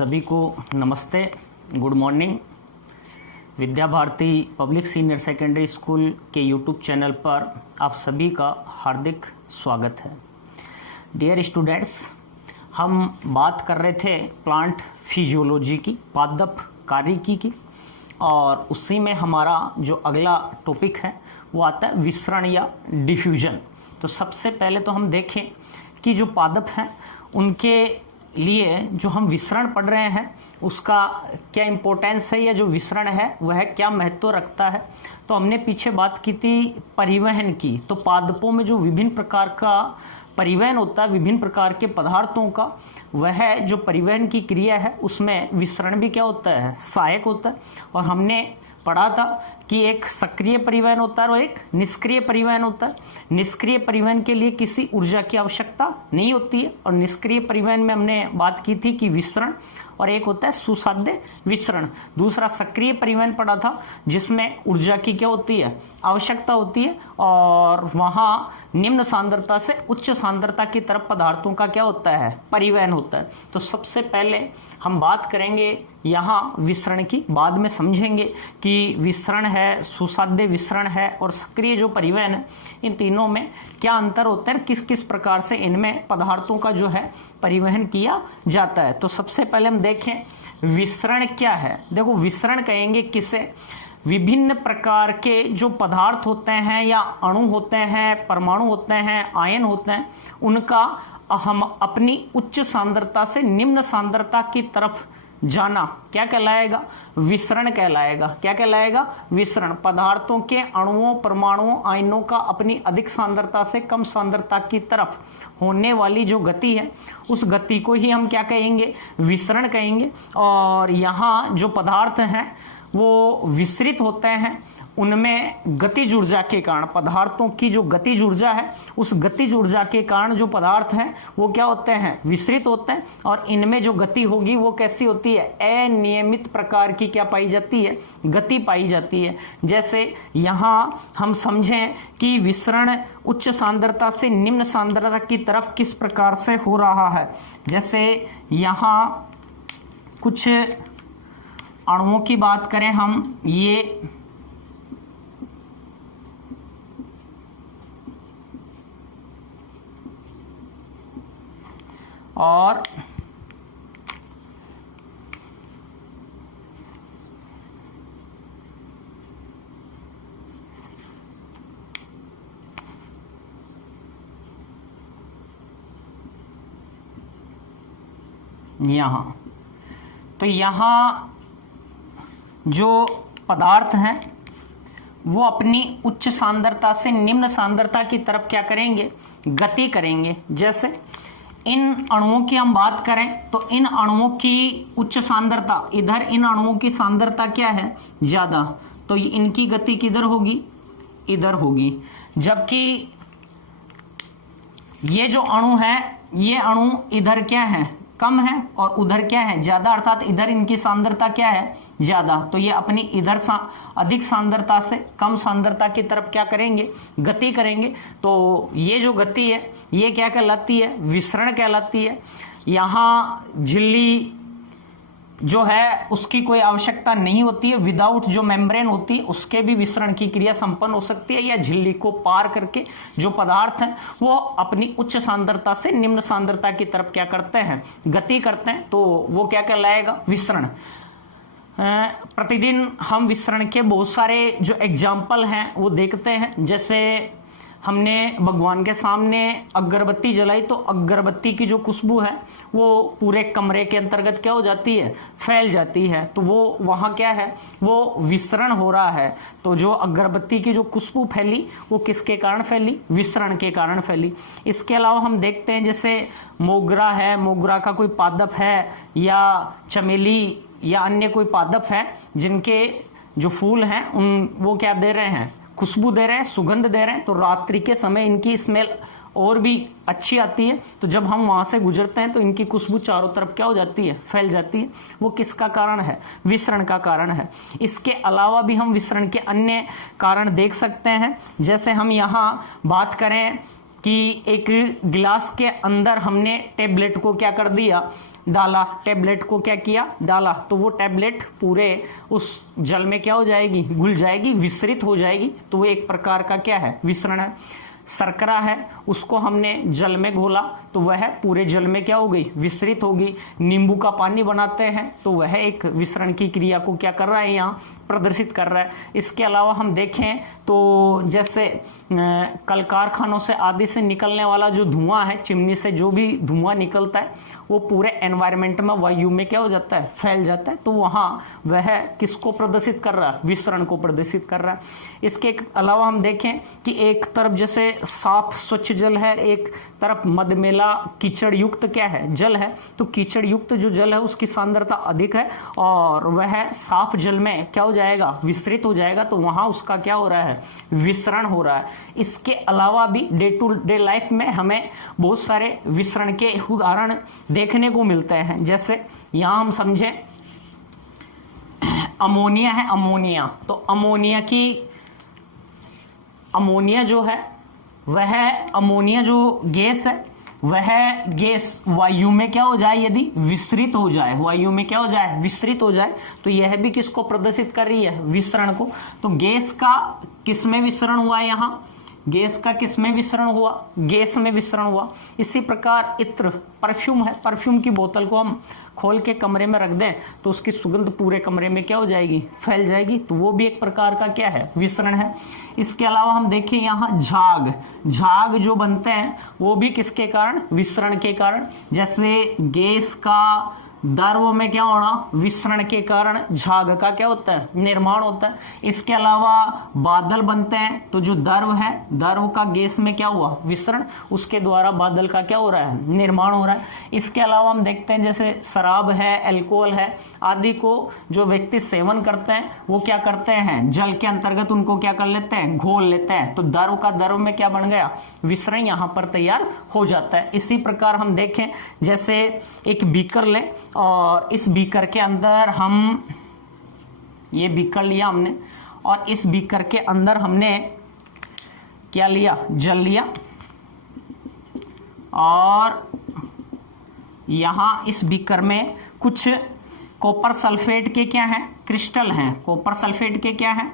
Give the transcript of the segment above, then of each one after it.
सभी को नमस्ते, good morning. Vidya Bharati public senior secondary school के यूट्यूब चैनल पर आप सभी का हार्दिक स्वागत है। डियर स्टूडेंट्स, हम बात कर रहे थे प्लांट फिजियोलॉजी की, पादप कार्यकी की, और उसी में हमारा जो अगला टॉपिक है वो आता है विसरण या डिफ्यूजन। तो सबसे पहले तो हम देखें कि जो पादप हैं उनके लिए जो हम विसरण पढ़ रहे हैं उसका क्या इंपॉर्टेंस है, या जो विसरण है वह क्या महत्व रखता है। तो हमने पीछे बात की थी परिवहन की। तो पादपों में जो विभिन्न प्रकार का परिवहन होता है, विभिन्न प्रकार के पदार्थों का, वह जो परिवहन की क्रिया है उसमें विसरण भी क्या होता है, सहायक होता है। और हमने पढ़ा था कि एक सक्रिय परिवहन होता है और एक निष्क्रिय परिवहन होता है। निष्क्रिय परिवहन के लिए किसी ऊर्जा की आवश्यकता नहीं होती है, और निष्क्रिय परिवहन में हमने बात की थी कि विसरण, और एक होता है सुसाध्य विसरण। दूसरा सक्रिय परिवहन पढ़ा था जिसमें ऊर्जा की क्या होती है, आवश्यकता होती है, और वहां निम्न सांद्रता से उच्च सांद्रता की तरफ पदार्थों का क्या होता है, परिवहन होता है। तो सबसे पहले हम बात करेंगे यहाँ विसरण की, बाद में समझेंगे कि विसरण है, सुसाध्य विसरण है और सक्रिय जो परिवहन है, इन तीनों में क्या अंतर होता है, किस किस प्रकार से इनमें पदार्थों का जो है परिवहन किया जाता है। तो सबसे पहले हम देखें विसरण क्या है। देखो, विसरण कहेंगे किसे, विभिन्न प्रकार के जो पदार्थ होते हैं या अणु होते हैं, परमाणु होते हैं, आयन होते हैं, उनका हम अपनी उच्च सांद्रता से निम्न सांद्रता की तरफ जाना क्या कहलाएगा, विसरण कहलाएगा। क्या कहलाएगा, विसरण। पदार्थों के अणुओं, परमाणुओं, आयनों का अपनी अधिक सांद्रता से कम सांद्रता की तरफ होने वाली जो गति है, उस गति को ही हम क्या कहेंगे, विसरण कहेंगे। और यहाँ जो पदार्थ हैं वो विसरित होते हैं, उनमें गतिज ऊर्जा के कारण, पदार्थों की जो गतिज ऊर्जा है, उस गतिज ऊर्जा के कारण जो पदार्थ हैं वो क्या होते हैं, विसरित होते हैं। और इनमें जो गति होगी वो कैसी होती है, अनियमित प्रकार की क्या पाई जाती है, गति पाई जाती है। जैसे यहाँ हम समझें कि विसरण उच्च सांद्रता से निम्न सांद्रता की तरफ किस प्रकार से हो रहा है। जैसे यहाँ कुछ अणुओं की बात करें हम, ये और यहाँ, तो यहाँ जो पदार्थ हैं वो अपनी उच्च सांद्रता से निम्न सांद्रता की तरफ क्या करेंगे, गति करेंगे। जैसे इन अणुओं की हम बात करें तो इन अणुओं की उच्च सांद्रता, इधर इन अणुओं की सांद्रता क्या है, ज्यादा, तो इनकी गति किधर होगी, इधर होगी। जबकि ये जो अणु है, ये अणु इधर क्या है, कम है, और उधर क्या है, ज्यादा, अर्थात इधर इनकी सांद्रता क्या है, ज्यादा। तो ये अपनी इधर अधिक सांद्रता से कम सांद्रता की तरफ क्या करेंगे, गति करेंगे। तो ये जो गति है ये क्या कहलाती है, विसरण कहलाती है। यहाँ झिल्ली जो है उसकी कोई आवश्यकता नहीं होती है, विदाउट जो मेम्ब्रेन होती है उसके भी विसरण की क्रिया संपन्न हो सकती है, या झिल्ली को पार करके जो पदार्थ हैं वो अपनी उच्च सांद्रता से निम्न सांद्रता की तरफ क्या करते हैं, गति करते हैं। तो वो क्या कहलाएगा, विसरण। प्रतिदिन हम विसरण के बहुत सारे जो एग्जाम्पल हैं वो देखते हैं। जैसे हमने भगवान के सामने अगरबत्ती जलाई तो अगरबत्ती की जो खुशबू है वो पूरे कमरे के अंतर्गत क्या हो जाती है, फैल जाती है। तो वो वहाँ क्या है, वो विसरण हो रहा है। तो जो अगरबत्ती की जो खुशबू फैली वो किसके कारण फैली, विसरण के कारण फैली। इसके अलावा हम देखते हैं जैसे मोगरा है, मोगरा का कोई पादप है, या चमेली या अन्य कोई पादप है जिनके जो फूल हैं उन वो क्या दे रहे हैं, खुशबू दे रहे हैं, सुगंध दे रहे हैं। तो रात्रि के समय इनकी स्मेल और भी अच्छी आती है। तो जब हम वहां से गुजरते हैं तो इनकी खुशबू चारों तरफ क्या हो जाती है, फैल जाती है। वो किसका कारण है, विसरण का कारण है। इसके अलावा भी हम विसरण के अन्य कारण देख सकते हैं। जैसे हम यहाँ बात करें कि एक गिलास के अंदर हमने टेबलेट को क्या कर दिया, डाला, टेबलेट को क्या किया, डाला, तो वो टेबलेट पूरे उस जल में क्या हो जाएगी, घुल जाएगी, विसरित हो जाएगी। तो वो एक प्रकार का क्या है, विसरण है। शर्करा है, उसको हमने जल में घोला तो वह पूरे जल में क्या हो गई, विसरित होगी। नींबू का पानी बनाते हैं तो वह एक विसरण की क्रिया को क्या कर रहा है, यहाँ प्रदर्शित कर रहा है। इसके अलावा हम देखें तो जैसे कल कारखानों से आदि से निकलने वाला जो धुआं है, चिमनी से जो भी धुआं निकलता है वो पूरे एनवायरमेंट में, वायु में क्या हो जाता है, फैल जाता है। तो वहां वह किसको प्रदर्शित कर रहा है, विसरण को प्रदर्शित कर रहा है। इसके अलावा हम देखें कि एक तरफ जैसे साफ स्वच्छ जल है, एक तरफ मधमेला कीचड़ युक्त क्या है, जल है। तो कीचड़ युक्त जो जल है उसकी सांद्रता अधिक है और वह साफ जल में क्या हो जाएगा, विसरित हो जाएगा। तो वहां उसका क्या हो रहा है, विसरण हो रहा है। इसके अलावा भी डे टू डे लाइफ में हमें बहुत सारे विसरण के उदाहरण देखने को मिलते हैं। जैसे यहां हम समझें अमोनिया है, अमोनिया, तो अमोनिया जो है वह, अमोनिया जो गैस है वह गैस वायु में क्या हो जाए, यदि विसरित हो जाए, वायु में क्या हो जाए, विसरित हो जाए, तो यह भी किसको प्रदर्शित कर रही है, विसरण को। तो गैस का किस में विसरण हुआ है, यहां गैस का किस में विसरण हुआ, गैस में विसरण हुआ। इसी प्रकार इत्र, परफ्यूम है, परफ्यूम की बोतल को हम खोल के कमरे में रख दें तो उसकी सुगंध पूरे कमरे में क्या हो जाएगी, फैल जाएगी। तो वो भी एक प्रकार का क्या है, विसरण है। इसके अलावा हम देखें यहाँ झाग, झाग जो बनते हैं वो भी किसके कारण, विसरण के कारण। जैसे गैस का द्रव में क्या होना, विसरण के कारण झाग का क्या होता है, निर्माण होता है। इसके अलावा बादल बनते हैं तो जो द्रव है, द्रव का गैस में क्या हुआ, विसरण, उसके द्वारा बादल का क्या हो रहा है, निर्माण हो रहा है। इसके अलावा हम देखते हैं जैसे शराब है, अल्कोहल है आदि को जो व्यक्ति सेवन करते हैं वो क्या करते हैं, जल के अंतर्गत उनको क्या कर लेते हैं, घोल लेते हैं। तो द्रव का द्रव में क्या बन गया, विसरण यहां पर तैयार हो जाता है। इसी प्रकार हम देखें जैसे एक बीकर लें और इस बीकर के अंदर हम, ये बीकर लिया हमने और इस बीकर के अंदर हमने क्या लिया, जल लिया और यहां इस बीकर में कुछ कॉपर सल्फेट के क्या हैं, क्रिस्टल हैं। कॉपर सल्फेट के क्या हैं,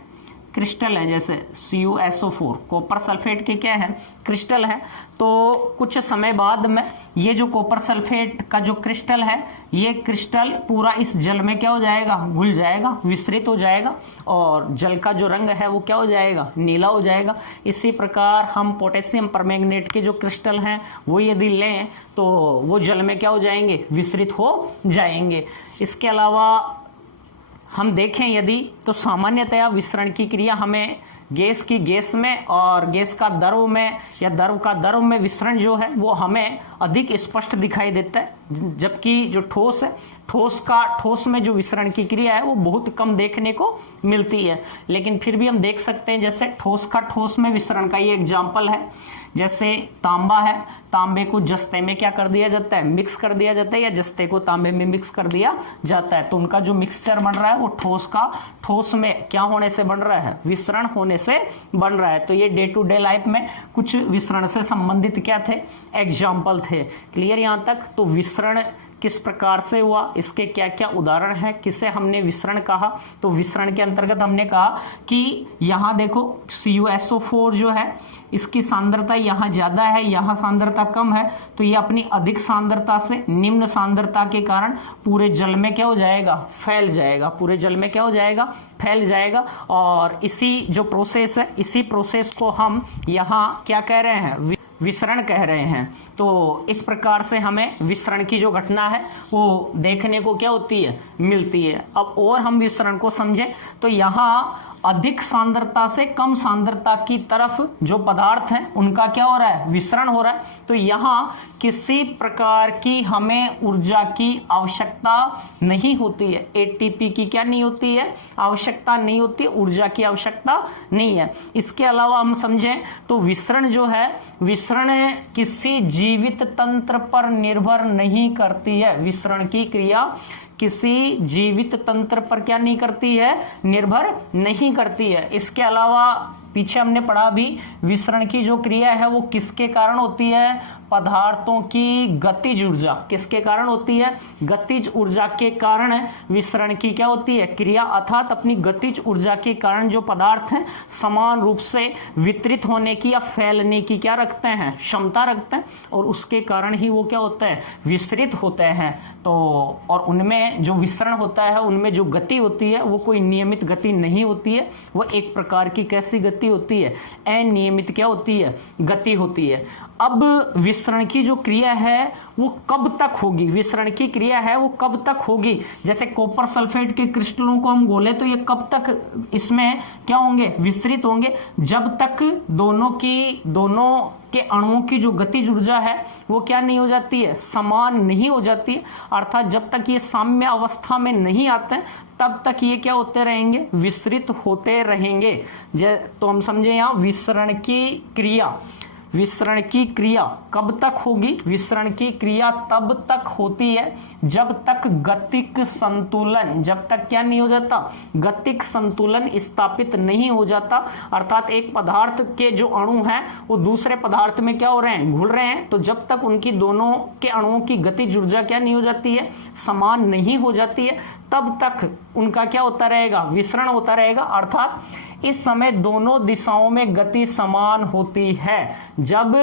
क्रिस्टल है। जैसे CuSO4 कॉपर सल्फेट के क्या है, क्रिस्टल है। तो कुछ समय बाद में ये जो कॉपर सल्फेट का जो क्रिस्टल है, ये क्रिस्टल पूरा इस जल में क्या हो जाएगा, घुल जाएगा, विसरित हो जाएगा और जल का जो रंग है वो क्या हो जाएगा, नीला हो जाएगा। इसी प्रकार हम पोटेशियम परमैंगनेट के जो क्रिस्टल हैं वो यदि लें तो वो जल में क्या हो जाएंगे, विसरित हो जाएंगे। इसके अलावा हम देखें यदि तो सामान्यतया विसरण की क्रिया हमें गैस की गैस में और गैस का द्रव में या द्रव का द्रव में विसरण जो है वो हमें अधिक स्पष्ट दिखाई देता है, जबकि जो ठोस है, ठोस में जो विसरण की क्रिया है वो बहुत कम देखने को मिलती है। लेकिन फिर भी हम देख सकते हैं जैसे ठोस का ठोस में विसरण का ये एग्जाम्पल है। जैसे तांबा है, तांबे को जस्ते में क्या कर दिया जाता है, मिक्स कर दिया जाता है, या जस्ते को तांबे में मिक्स कर दिया जाता है। तो उनका जो मिक्सचर बन रहा है वो ठोस में क्या होने से बन रहा है, विसरण होने से बन रहा है। तो ये डे टू डे लाइफ में कुछ विसरण से संबंधित क्या थे, एग्जाम्पल थे। क्लियर यहां तक। तो विसरण किस प्रकार से हुआ, इसके क्या क्या उदाहरण है, किसे हमने विसरण कहा। तो विसरण के अंतर्गत हमने कहा कि यहां देखो CuSO4 जो है इसकी सांद्रता यहां ज्यादा है, यहां सांद्रता कम है। तो ये अपनी अधिक सांद्रता से निम्न सांद्रता के कारण पूरे जल में क्या हो जाएगा, फैल जाएगा, पूरे जल में क्या हो जाएगा, फैल जाएगा। और इसी जो प्रोसेस है, इसी प्रोसेस को हम यहां क्या कह रहे हैं, विसरण कह रहे हैं। तो इस प्रकार से हमें विसरण की जो घटना है वो देखने को क्या होती है, मिलती है। अब और हम विसरण को समझें तो यहां अधिक सांद्रता से कम सांद्रता की तरफ जो पदार्थ हैं उनका क्या हो रहा है, विसरण हो रहा है। तो यहां किसी प्रकार की हमें ऊर्जा की आवश्यकता नहीं होती है, ATP की क्या नहीं होती है, आवश्यकता नहीं होती, ऊर्जा की आवश्यकता नहीं है। इसके अलावा हम समझें तो विसरण जो है, विसरण किसी जीवित तंत्र पर निर्भर नहीं करती है। विसरण की क्रिया किसी जीवित तंत्र पर क्या नहीं करती है, निर्भर नहीं करती है। इसके अलावा पीछे हमने पढ़ा भी, विसरण की जो क्रिया है वो किसके कारण होती है? पदार्थों की गतिज ऊर्जा। किसके कारण होती है? गतिज ऊर्जा के कारण विसरण की क्या होती है? क्रिया। अर्थात अपनी गतिज ऊर्जा के कारण जो पदार्थ हैं समान रूप से वितरित होने की या फैलने की क्या रखते हैं? क्षमता रखते हैं, और उसके कारण ही वो क्या होता है? विसरित होते हैं। तो और उनमें जो विसरण होता है उनमें जो गति होती है वो कोई नियमित गति नहीं होती है, वो एक प्रकार की कैसी गति होती है? अनियमित क्या होती है? गति होती है। अब विसरण की जो क्रिया है वो कब तक होगी? विसरण की क्रिया है वो कब तक होगी? जैसे कॉपर सल्फेट के क्रिस्टलों को हम गोले तो ये कब तक इसमें क्या होंगे? विस्तृत होंगे, जब तक दोनों के अणुओं की जो गतिज ऊर्जा है वो क्या नहीं हो जाती है? समान नहीं हो जाती है। अर्थात जब तक ये साम्य अवस्था में नहीं आते हैं तब तक ये क्या होते रहेंगे? विस्तृत होते रहेंगे। तो हम समझे यहाँ विसरण की क्रिया, विसरण की क्रिया कब तक होगी? विसरण की क्रिया तब तक होती है जब तक गतिक संतुलन, जब तक क्या नहीं हो जाता? गतिक संतुलन स्थापित नहीं हो जाता। अर्थात एक पदार्थ के जो अणु हैं वो दूसरे पदार्थ में क्या हो रहे हैं? घुल रहे हैं। तो जब तक उनकी दोनों के अणुओं की गतिज ऊर्जा क्या नहीं हो जाती है? समान नहीं हो जाती है, तब तक उनका क्या होता रहेगा? विसरण होता रहेगा। अर्थात इस समय दोनों दिशाओं में गति समान होती है। जब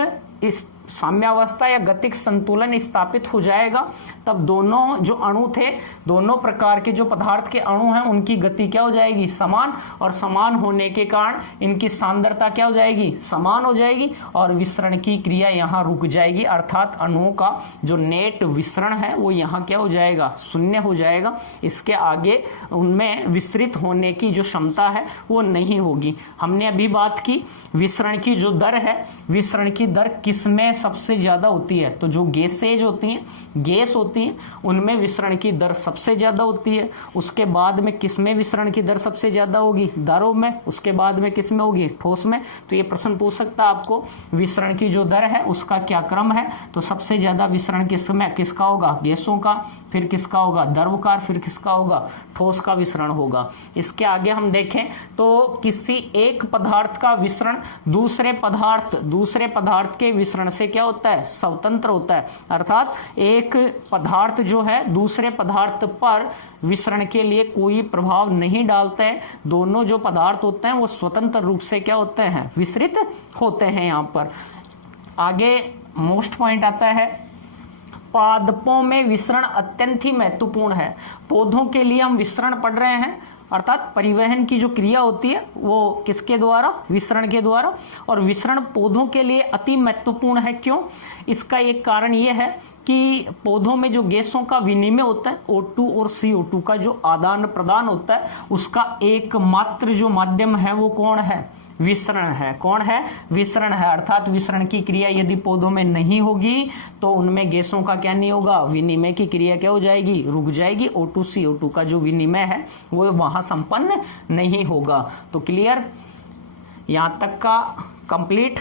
इस साम्यावस्था या गतिक संतुलन स्थापित हो जाएगा तब दोनों जो अणु थे, दोनों प्रकार के जो पदार्थ के अणु हैं उनकी गति क्या हो जाएगी? समान। और समान होने के कारण इनकी सांद्रता क्या हो जाएगी? समान हो जाएगी, और विसरण की क्रिया यहाँ रुक जाएगी। अर्थात अणुओं का जो नेट विसरण है वो यहाँ क्या हो जाएगा? शून्य हो जाएगा। इसके आगे उनमें विस्तृत होने की जो क्षमता है वो नहीं होगी। हमने अभी बात की विसरण की जो दर है, विसरण की दर किसमें सबसे ज्यादा होती है? तो जो गैसेज होती हैं, गैस होती हैं, उनमें विसरण की दर सबसे ज्यादा होती है। उसके बाद में किसमें विसरण की दर सबसे ज्यादा होगी? द्रव में। उसके बाद में किसमें होगी? ठोस में। तो ये प्रश्न पूछ सकता है आपको, विसरण की जो दर है उसका क्या क्रम है? तो सबसे ज्यादा विसरण किसमें किसका होगा? गैसों का, फिर किसका होगा? द्रव का, फिर किसका होगा? ठोस का विसरण होगा। इसके आगे हम देखें तो किसी एक पदार्थ का विसरण दूसरे पदार्थ के विसरण से क्या होता है? स्वतंत्र होता है। अर्थात एक पदार्थ जो है दूसरे पदार्थ पर विसरण के लिए कोई प्रभाव नहीं डालते हैं। दोनों जो पदार्थ होते हैं वो स्वतंत्र रूप से क्या होते हैं? विसरित होते हैं। यहाँ पर आगे मोस्ट पॉइंट आता है, पादपों में विसरण अत्यंत ही महत्वपूर्ण है। पौधों के लिए हम विसरण पढ़ रहे हैं, अर्थात परिवहन की जो क्रिया होती है वो किसके द्वारा? विसरण के द्वारा। और विसरण पौधों के लिए अति महत्वपूर्ण है। क्यों? इसका एक कारण ये है कि पौधों में जो गैसों का विनिमय होता है, O2 और CO2 का जो आदान प्रदान होता है, उसका एकमात्र जो माध्यम है वो कौन है? विसरण है। कौन है? विसरण है। अर्थात विसरण की क्रिया यदि पौधों में नहीं होगी तो उनमें गैसों का क्या नहीं होगा? विनिमय की क्रिया क्या हो जाएगी? रुक जाएगी। O2 CO2 का जो विनिमय है वो वहां संपन्न नहीं होगा। तो क्लियर, यहां तक का कंप्लीट।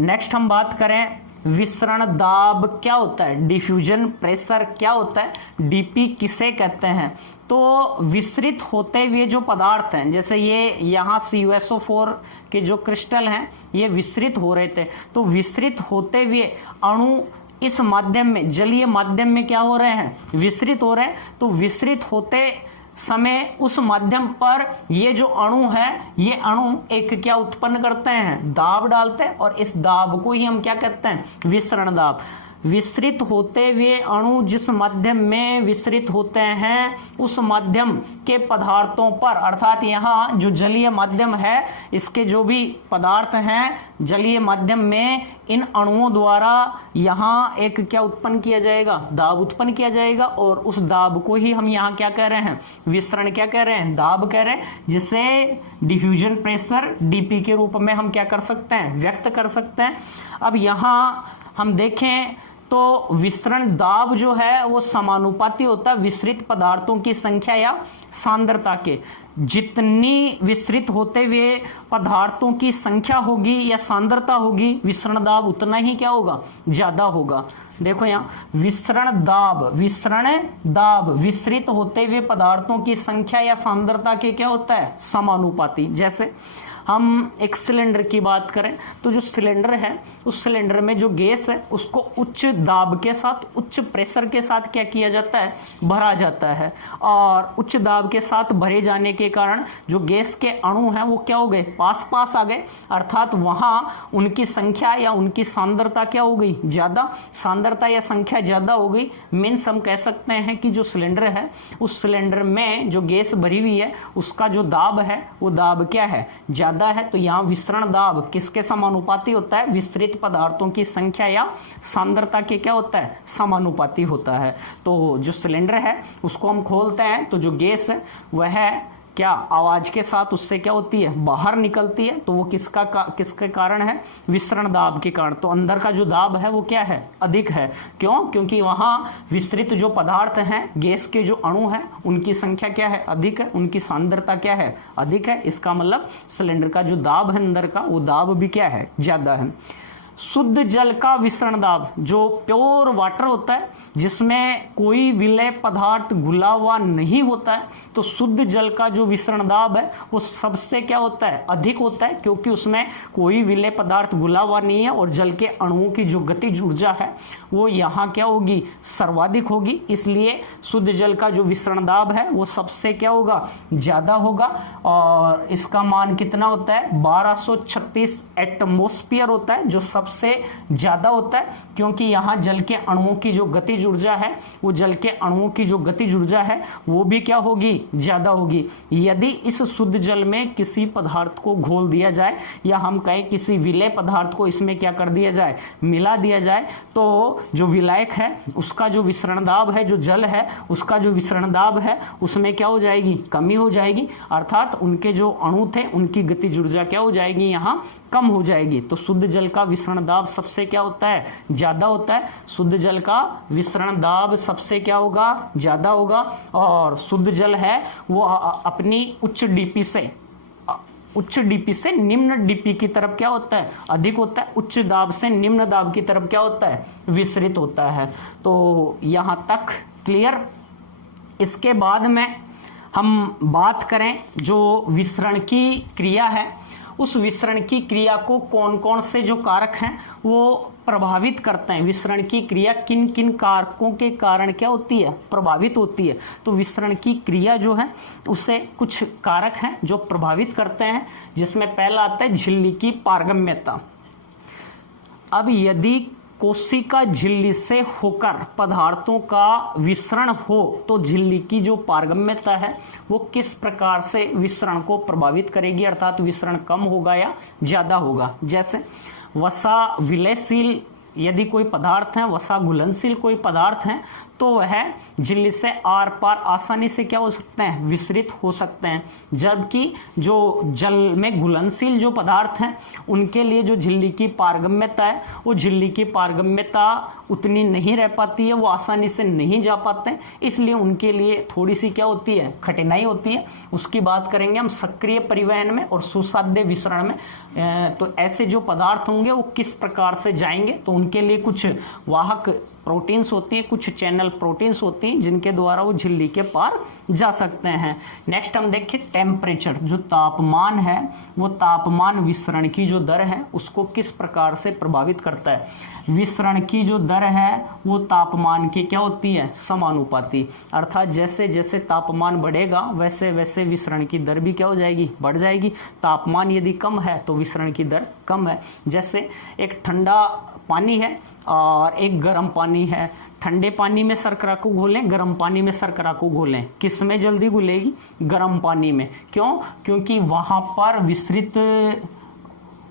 नेक्स्ट हम बात करें विसरण दाब क्या होता है? डिफ्यूजन प्रेशर क्या होता है? डीपी किसे कहते हैं? तो विसरित होते हुए जो पदार्थ हैं, जैसे ये यहाँ CuSO4 के जो क्रिस्टल हैं ये विसरित हो रहे थे, तो विसरित होते हुए अणु इस माध्यम में, जलीय माध्यम में क्या हो रहे हैं? विसरित हो रहे हैं। तो विसरित होते समय उस माध्यम पर ये जो अणु है, ये अणु एक क्या उत्पन्न करते हैं? दाब डालते हैं, और इस दाब को ही हम क्या कहते हैं? विसरण दाब। विसरित होते हुए अणु जिस माध्यम में विसरित होते हैं उस माध्यम के पदार्थों पर, अर्थात यहाँ जो जलीय माध्यम है इसके जो भी पदार्थ हैं जलीय माध्यम में, इन अणुओं द्वारा यहाँ एक क्या उत्पन्न किया जाएगा? दाब उत्पन्न किया जाएगा। और उस दाब को ही हम यहाँ क्या कह रहे हैं? विसरण क्या कह रहे हैं? दाब कह रहे हैं, जिसे डिफ्यूजन प्रेशर डीपी के रूप में हम क्या कर सकते हैं? व्यक्त कर सकते हैं। अब यहाँ हम देखें तो विसरण दाब जो है वो समानुपाती होता है विसरित पदार्थों की संख्या या सांद्रता के। जितनी विसरित होते हुए पदार्थों की संख्या होगी या सांद्रता होगी, विसरण दाब उतना ही क्या होगा? ज्यादा होगा। देखो यहाँ विसरण दाब विसरित होते हुए पदार्थों की संख्या या सांद्रता के क्या होता है? समानुपाती। जैसे हम एक सिलेंडर की बात करें तो जो सिलेंडर है उस सिलेंडर में जो गैस है उसको उच्च दाब के साथ, उच्च प्रेशर के साथ क्या किया जाता है, भरा जाता है। और उच्च दाब के साथ भरे जाने के कारण जो गैस के अणु हैं वो क्या हो गए, पास पास आ गए, अर्थात वहां उनकी संख्या या उनकी सांद्रता क्या हो गई, ज्यादा। सांद्रता या संख्या ज्यादा हो गई मीन्स हम कह सकते हैं कि जो सिलेंडर है उस सिलेंडर में जो गैस भरी हुई है उसका जो दाब है वो दाब क्या है, ज्यादा है। तो यहाँ विसरण दाब किसके समानुपाती होता है, विस्तृत पदार्थों की संख्या या सांद्रता के क्या होता है, समानुपाती होता है। तो जो सिलेंडर है उसको हम खोलते हैं तो जो गैस है वह क्या आवाज के साथ उससे क्या होती है, बाहर निकलती है। तो वो किसके कारण है, विसरण दाब के कारण। तो अंदर का जो दाब है वो क्या है, अधिक है। क्यों, क्योंकि वहां विस्तृत जो पदार्थ हैं, गैस के जो अणु हैं उनकी संख्या क्या है, अधिक है, उनकी सांद्रता क्या है, अधिक है। इसका मतलब सिलेंडर का जो दाब है अंदर का वो दाब भी क्या है, ज्यादा है। शुद्ध जल का विसरण दाब, जो प्योर वाटर होता है जिसमें कोई विलय पदार्थ घुला हुआ नहीं होता है, तो शुद्ध जल का जो विसरण दाब है वो सबसे क्या होता है, अधिक होता है, क्योंकि उसमें कोई विलय पदार्थ घुला हुआ नहीं है और जल के अणुओं की जो गतिज ऊर्जा है वो यहाँ क्या होगी, सर्वाधिक होगी। इसलिए शुद्ध जल का जो विसरण दाब है वो सबसे क्या होगा, ज्यादा होगा। और इसका मान कितना होता है, 1236 एटमोस्फियर होता है, जो सबसे ज्यादा होता है, क्योंकि यहाँ जल के अणुओं की जो गतिज ऊर्जा है वो जल के अणुओं की जो गतिज ऊर्जा है वो भी क्या होगी, ज्यादा होगी। यदि इस शुद्ध जल में किसी पदार्थ को घोल दिया जाए या हम कहें किसी विलय पदार्थ को इसमें क्या कर दिया जाए, मिला दिया जाए, तो जो विलायक है उसका जो विसरण दाब है, जो जल है उसका जो विसरण दाब है उसमें क्या हो जाएगी, कमी हो जाएगी। अर्थात उनके जो अणु थे उनकी गतिज ऊर्जा क्या हो जाएगी, यहाँ कम हो जाएगी। तो शुद्ध जल का विसरण दाब सबसे क्या होता है, ज्यादा होता है। शुद्ध जल का विसरण दाब सबसे क्या होगा, ज्यादा होगा। और शुद्ध जल है वो अपनी उच्च डीपी से निम्न डीपी की तरफ क्या होता है, अधिक होता है। उच्च दाब से निम्न दाब की तरफ क्या होता है, विसरित होता है। तो यहां तक क्लियर। इसके बाद में हम बात करें जो विसरण की क्रिया है, उस विसरण की क्रिया को कौन कौन से जो कारक हैं वो प्रभावित करते हैं। विसरण की क्रिया किन किन कारकों के कारण क्या होती है, प्रभावित होती है। तो विसरण की क्रिया जो है उससे कुछ कारक हैं जो प्रभावित करते हैं, जिसमें पहला आता है झिल्ली की पारगम्यता। अब यदि कोशिका झिल्ली से होकर पदार्थों का विसरण हो तो झिल्ली की जो पारगम्यता है वो किस प्रकार से विसरण को प्रभावित करेगी, अर्थात विसरण कम होगा या ज्यादा होगा। जैसे वसा विलयशील यदि कोई पदार्थ है, वसा घुलनशील कोई पदार्थ है, तो वह झिल्ली से आर पार आसानी से क्या हो सकते हैं, विसरित हो सकते हैं। जबकि जो जल में घुलनशील जो पदार्थ हैं उनके लिए जो झिल्ली की पारगम्यता है वो झिल्ली की पारगम्यता उतनी नहीं रह पाती है, वो आसानी से नहीं जा पाते हैं, इसलिए उनके लिए थोड़ी सी क्या होती है, कठिनाई होती है। उसकी बात करेंगे हम सक्रिय परिवहन में और सुसाध्य विसरण में। तो ऐसे जो पदार्थ होंगे वो किस प्रकार से जाएंगे, तो उनके लिए कुछ वाहक प्रोटीन्स होती हैं, कुछ चैनल प्रोटीन्स होती हैं जिनके द्वारा वो झिल्ली के पार जा सकते हैं। नेक्स्ट हम देखें टेम्परेचर, जो तापमान है वो तापमान विसरण की जो दर है उसको किस प्रकार से प्रभावित करता है। विसरण की जो दर है वो तापमान की क्या होती है, समानुपाती। अर्थात जैसे जैसे तापमान बढ़ेगा वैसे वैसे विसरण की दर भी क्या हो जाएगी, बढ़ जाएगी। तापमान यदि कम है तो विसरण की दर कम है। जैसे एक ठंडा पानी है और एक गर्म पानी है, ठंडे पानी में शर्करा को घोलें, गर्म पानी में शर्करा को घोलें, किस में जल्दी घुलेगी, गर्म पानी में। क्यों, क्योंकि वहां पर विसरित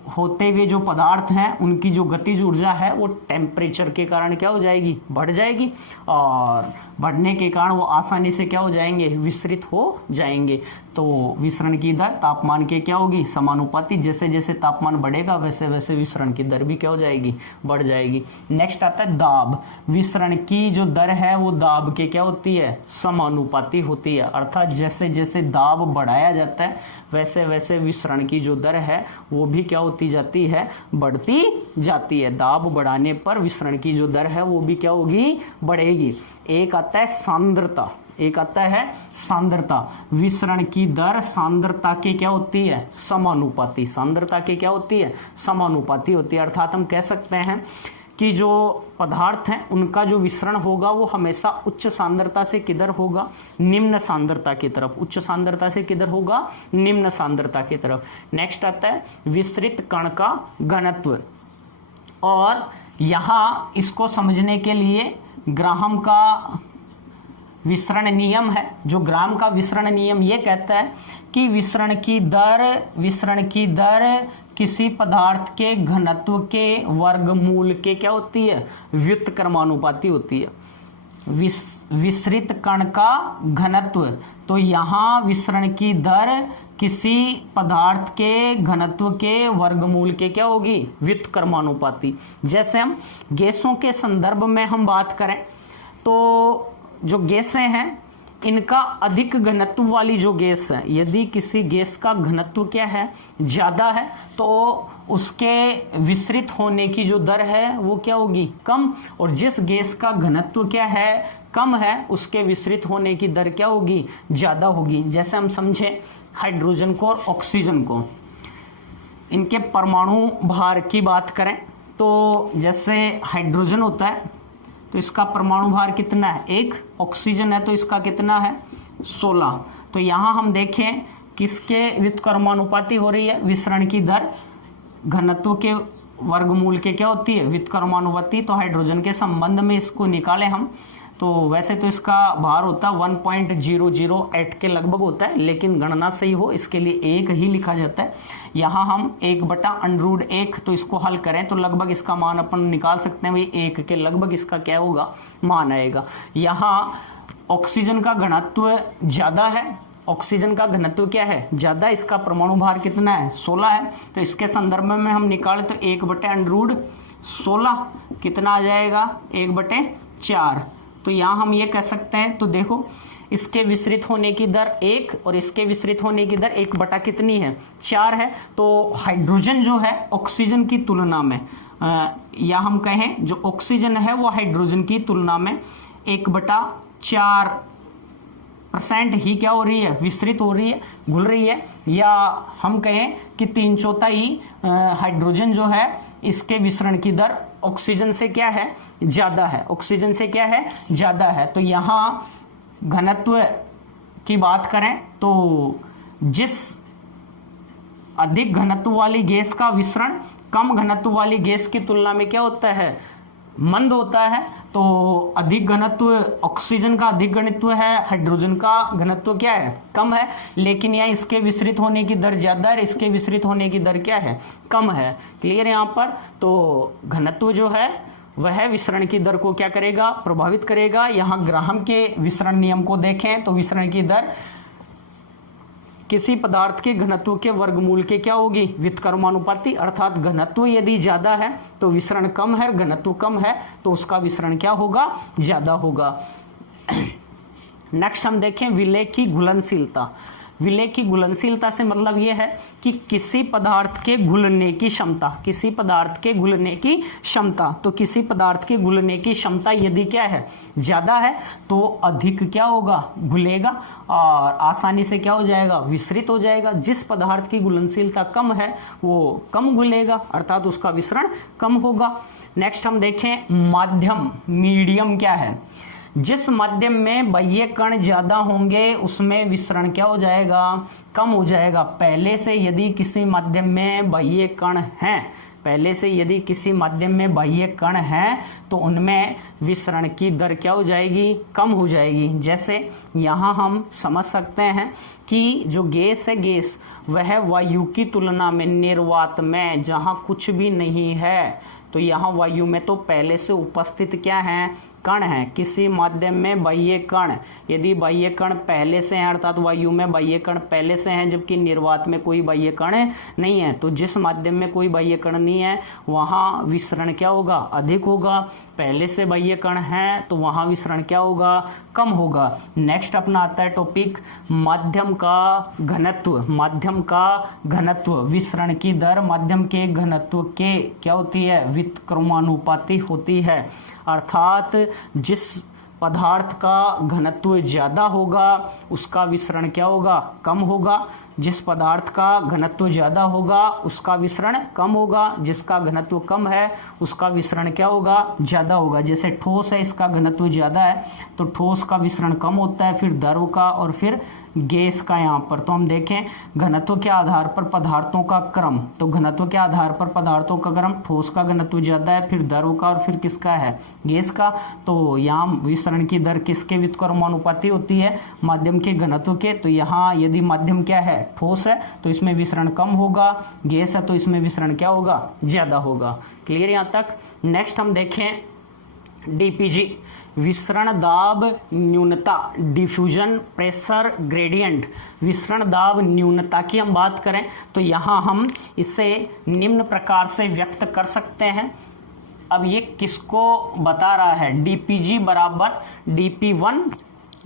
होते हुए जो पदार्थ हैं उनकी जो गतिज ऊर्जा है वो टेम्परेचर के कारण क्या हो जाएगी, बढ़ जाएगी, और बढ़ने के कारण वो आसानी से क्या हो जाएंगे, विसरित हो जाएंगे। तो विसरण की दर तापमान के क्या होगी, समानुपाती। जैसे जैसे तापमान बढ़ेगा वैसे वैसे विसरण की दर भी क्या हो जाएगी, बढ़ जाएगी। नेक्स्ट आता है दाब। विसरण की जो दर है वो दाब के क्या होती है, समानुपाती होती है। अर्थात जैसे जैसे दाब बढ़ाया जाता है वैसे वैसे विसरण की जो दर है वो भी क्या होती जाती है, बढ़ती जाती है। दाब बढ़ाने पर विसरण की जो दर है वो भी क्या होगी, बढ़ेगी। एक आता है सांद्रता। एक आता है सांद्रता। विसरण की दर सांद्रता के क्या होती है? समानुपाती। सांद्रता के क्या होती है? समानुपाती होती है। अर्थात हम कह सकते हैं कि जो पदार्थ हैं उनका जो विसरण होगा वो हमेशा उच्च सांद्रता से किधर होगा? निम्न सांद्रता की तरफ। उच्च सांद्रता से किधर होगा? निम्न सांद्रता की तरफ। नेक्स्ट आता है विसरित कण का घनत्व। और यहां इसको समझने के लिए ग्राहम का विसरण नियम है। जो ग्राहम का विसरण नियम ये कहता है कि विसरण की दर किसी पदार्थ के घनत्व के वर्गमूल के क्या होती है? व्युत्क्रमानुपाती होती है। विसरित कण का घनत्व, तो यहां विसरण की दर किसी पदार्थ के घनत्व के वर्गमूल के क्या होगी? व्युत्क्रमानुपाती। जैसे हम गैसों के संदर्भ में हम बात करें तो जो गैसें हैं इनका अधिक घनत्व वाली जो गैस है, यदि किसी गैस का घनत्व क्या है? ज्यादा है, तो उसके विसरित होने की जो दर है वो क्या होगी? कम। और जिस गैस का घनत्व क्या है? कम है, उसके विसरित होने की दर क्या होगी? ज्यादा होगी। जैसे हम समझे हाइड्रोजन को और ऑक्सीजन को, इनके परमाणु भार की बात करें तो जैसे हाइड्रोजन होता है तो इसका परमाणु भार कितना है? 1। ऑक्सीजन है तो इसका कितना है? 16। तो यहां हम देखें किसके व्युत्क्रमानुपाती हो रही है? विसरण की दर घनत्व के वर्गमूल के क्या होती है? व्युत्क्रमानुपाती। तो हाइड्रोजन के संबंध में इसको निकालें हम तो वैसे तो इसका भार होता है 1.008 के लगभग होता है, लेकिन गणना सही हो इसके लिए 1 ही लिखा जाता है। यहाँ हम 1/√1 तो इसको हल करें तो लगभग इसका मान अपन निकाल सकते हैं, भाई 1 के लगभग इसका क्या होगा? मान आएगा। यहाँ ऑक्सीजन का घनत्व ज्यादा है। ऑक्सीजन का घनत्व क्या है? ज्यादा। इसका परमाणु भार कितना है? 16 है। तो इसके संदर्भ में हम निकाले तो 1/√16 कितना आ जाएगा? 1/4। तो यहां हम ये कह सकते हैं, तो देखो इसके विसरित होने की दर 1 और इसके विसरित होने की दर 1 कितनी है? 4 है। तो हाइड्रोजन जो है ऑक्सीजन की तुलना में, या हम कहें जो ऑक्सीजन है वो हाइड्रोजन की तुलना में 1/4% ही क्या हो रही है? विसरित हो रही है, घुल रही है। या हम कहें कि 3/4 हाइड्रोजन जो है इसके विसरण की दर ऑक्सीजन से क्या है? ज्यादा है। ऑक्सीजन से क्या है? ज्यादा है। तो यहां घनत्व की बात करें तो जिस अधिक घनत्व वाली गैस का विसरण कम घनत्व वाली गैस की तुलना में क्या होता है? मंद होता है। तो अधिक घनत्व ऑक्सीजन का अधिक घनत्व है, हाइड्रोजन का घनत्व क्या है? कम है। लेकिन यहाँ इसके विसरित होने की दर ज्यादा है, इसके विसरित होने की दर क्या है? कम है। क्लियर है यहाँ पर? तो घनत्व जो है वह विसरण की दर को क्या करेगा? प्रभावित करेगा। यहाँ ग्राहम के विसरण नियम को देखें तो विसरण की दर किसी पदार्थ के घनत्व के वर्गमूल के क्या होगी? व्युत्क्रमानुपाती। अर्थात घनत्व यदि ज्यादा है तो विसरण कम है, घनत्व कम है तो उसका विसरण क्या होगा? ज्यादा होगा। नेक्स्ट हम देखें विलेय की घुलनशीलता। विलेय की घुलनशीलता से मतलब यह है कि किसी पदार्थ के घुलने की क्षमता, किसी पदार्थ के घुलने की क्षमता। तो किसी पदार्थ के घुलने की क्षमता यदि क्या है? ज्यादा है तो अधिक क्या होगा? घुलेगा और आसानी से क्या हो जाएगा? विसरित हो जाएगा। जिस पदार्थ की घुलनशीलता कम है वो कम घुलेगा, अर्थात उसका विसरण कम होगा। नेक्स्ट हम देखें माध्यम, मीडियम क्या है? जिस माध्यम में बाह्य कण ज्यादा होंगे उसमें विसरण क्या हो जाएगा? कम हो जाएगा। पहले से यदि किसी माध्यम में बाह्य कण हैं, पहले से यदि किसी माध्यम में बाह्य कण हैं तो उनमें विसरण की दर क्या हो जाएगी? कम हो जाएगी। जैसे यहां हम समझ सकते हैं कि जो गैस है, गैस वह वायु की तुलना में निर्वात में जहां कुछ भी नहीं है, तो यहाँ वायु में तो पहले से उपस्थित क्या है? कण है। किसी माध्यम में बाह्य कण, यदि बाह्य कण पहले से हैं अर्थात वायु में बाह्य कण पहले से हैं जबकि निर्वात में कोई बाह्य कण नहीं है, तो जिस माध्यम में कोई बाह्य कण नहीं है वहां विसरण क्या होगा? अधिक होगा। पहले से बाह्य कण है तो वहां विसरण क्या होगा? कम होगा। नेक्स्ट अपना आता है टॉपिक माध्यम का घनत्व। माध्यम का घनत्व, विसरण की दर माध्यम के घनत्व के क्या होती है? व्युत्क्रमानुपाती होती है। अर्थात जिस पदार्थ का घनत्व ज्यादा होगा उसका विसरण क्या होगा, कम होगा। जिस पदार्थ का घनत्व ज्यादा होगा उसका विसरण कम होगा, जिसका घनत्व कम है उसका विसरण क्या होगा, ज्यादा होगा। जैसे ठोस है, इसका घनत्व ज्यादा है तो ठोस का विसरण कम होता है, फिर द्रव का और फिर गैस का। यहाँ पर तो हम देखें घनत्व के आधार पर पदार्थों का क्रम, तो घनत्व के आधार पर पदार्थों का क्रम, ठोस का घनत्व ज्यादा है, फिर द्रव का और फिर किसका है, गैस का। तो यहाँ विसरण की दर किसके व्युत्क्रमानुपाती होती है, माध्यम के घनत्व के। तो यहाँ यदि माध्यम क्या है, ठोस है, तो इसमें विसरण कम होगा, गैस है तो इसमें विसरण क्या होगा, ज्यादा होगा। क्लियर यहाँ तक। नेक्स्ट हम देखें डीपीजी, विसरण दाब न्यूनता, डिफ्यूजन प्रेशर ग्रेडियंट। विसरण दाब न्यूनता की हम बात करें तो यहाँ हम इसे निम्न प्रकार से व्यक्त कर सकते हैं। अब ये किसको बता रहा है, डीपीजी बराबर dp1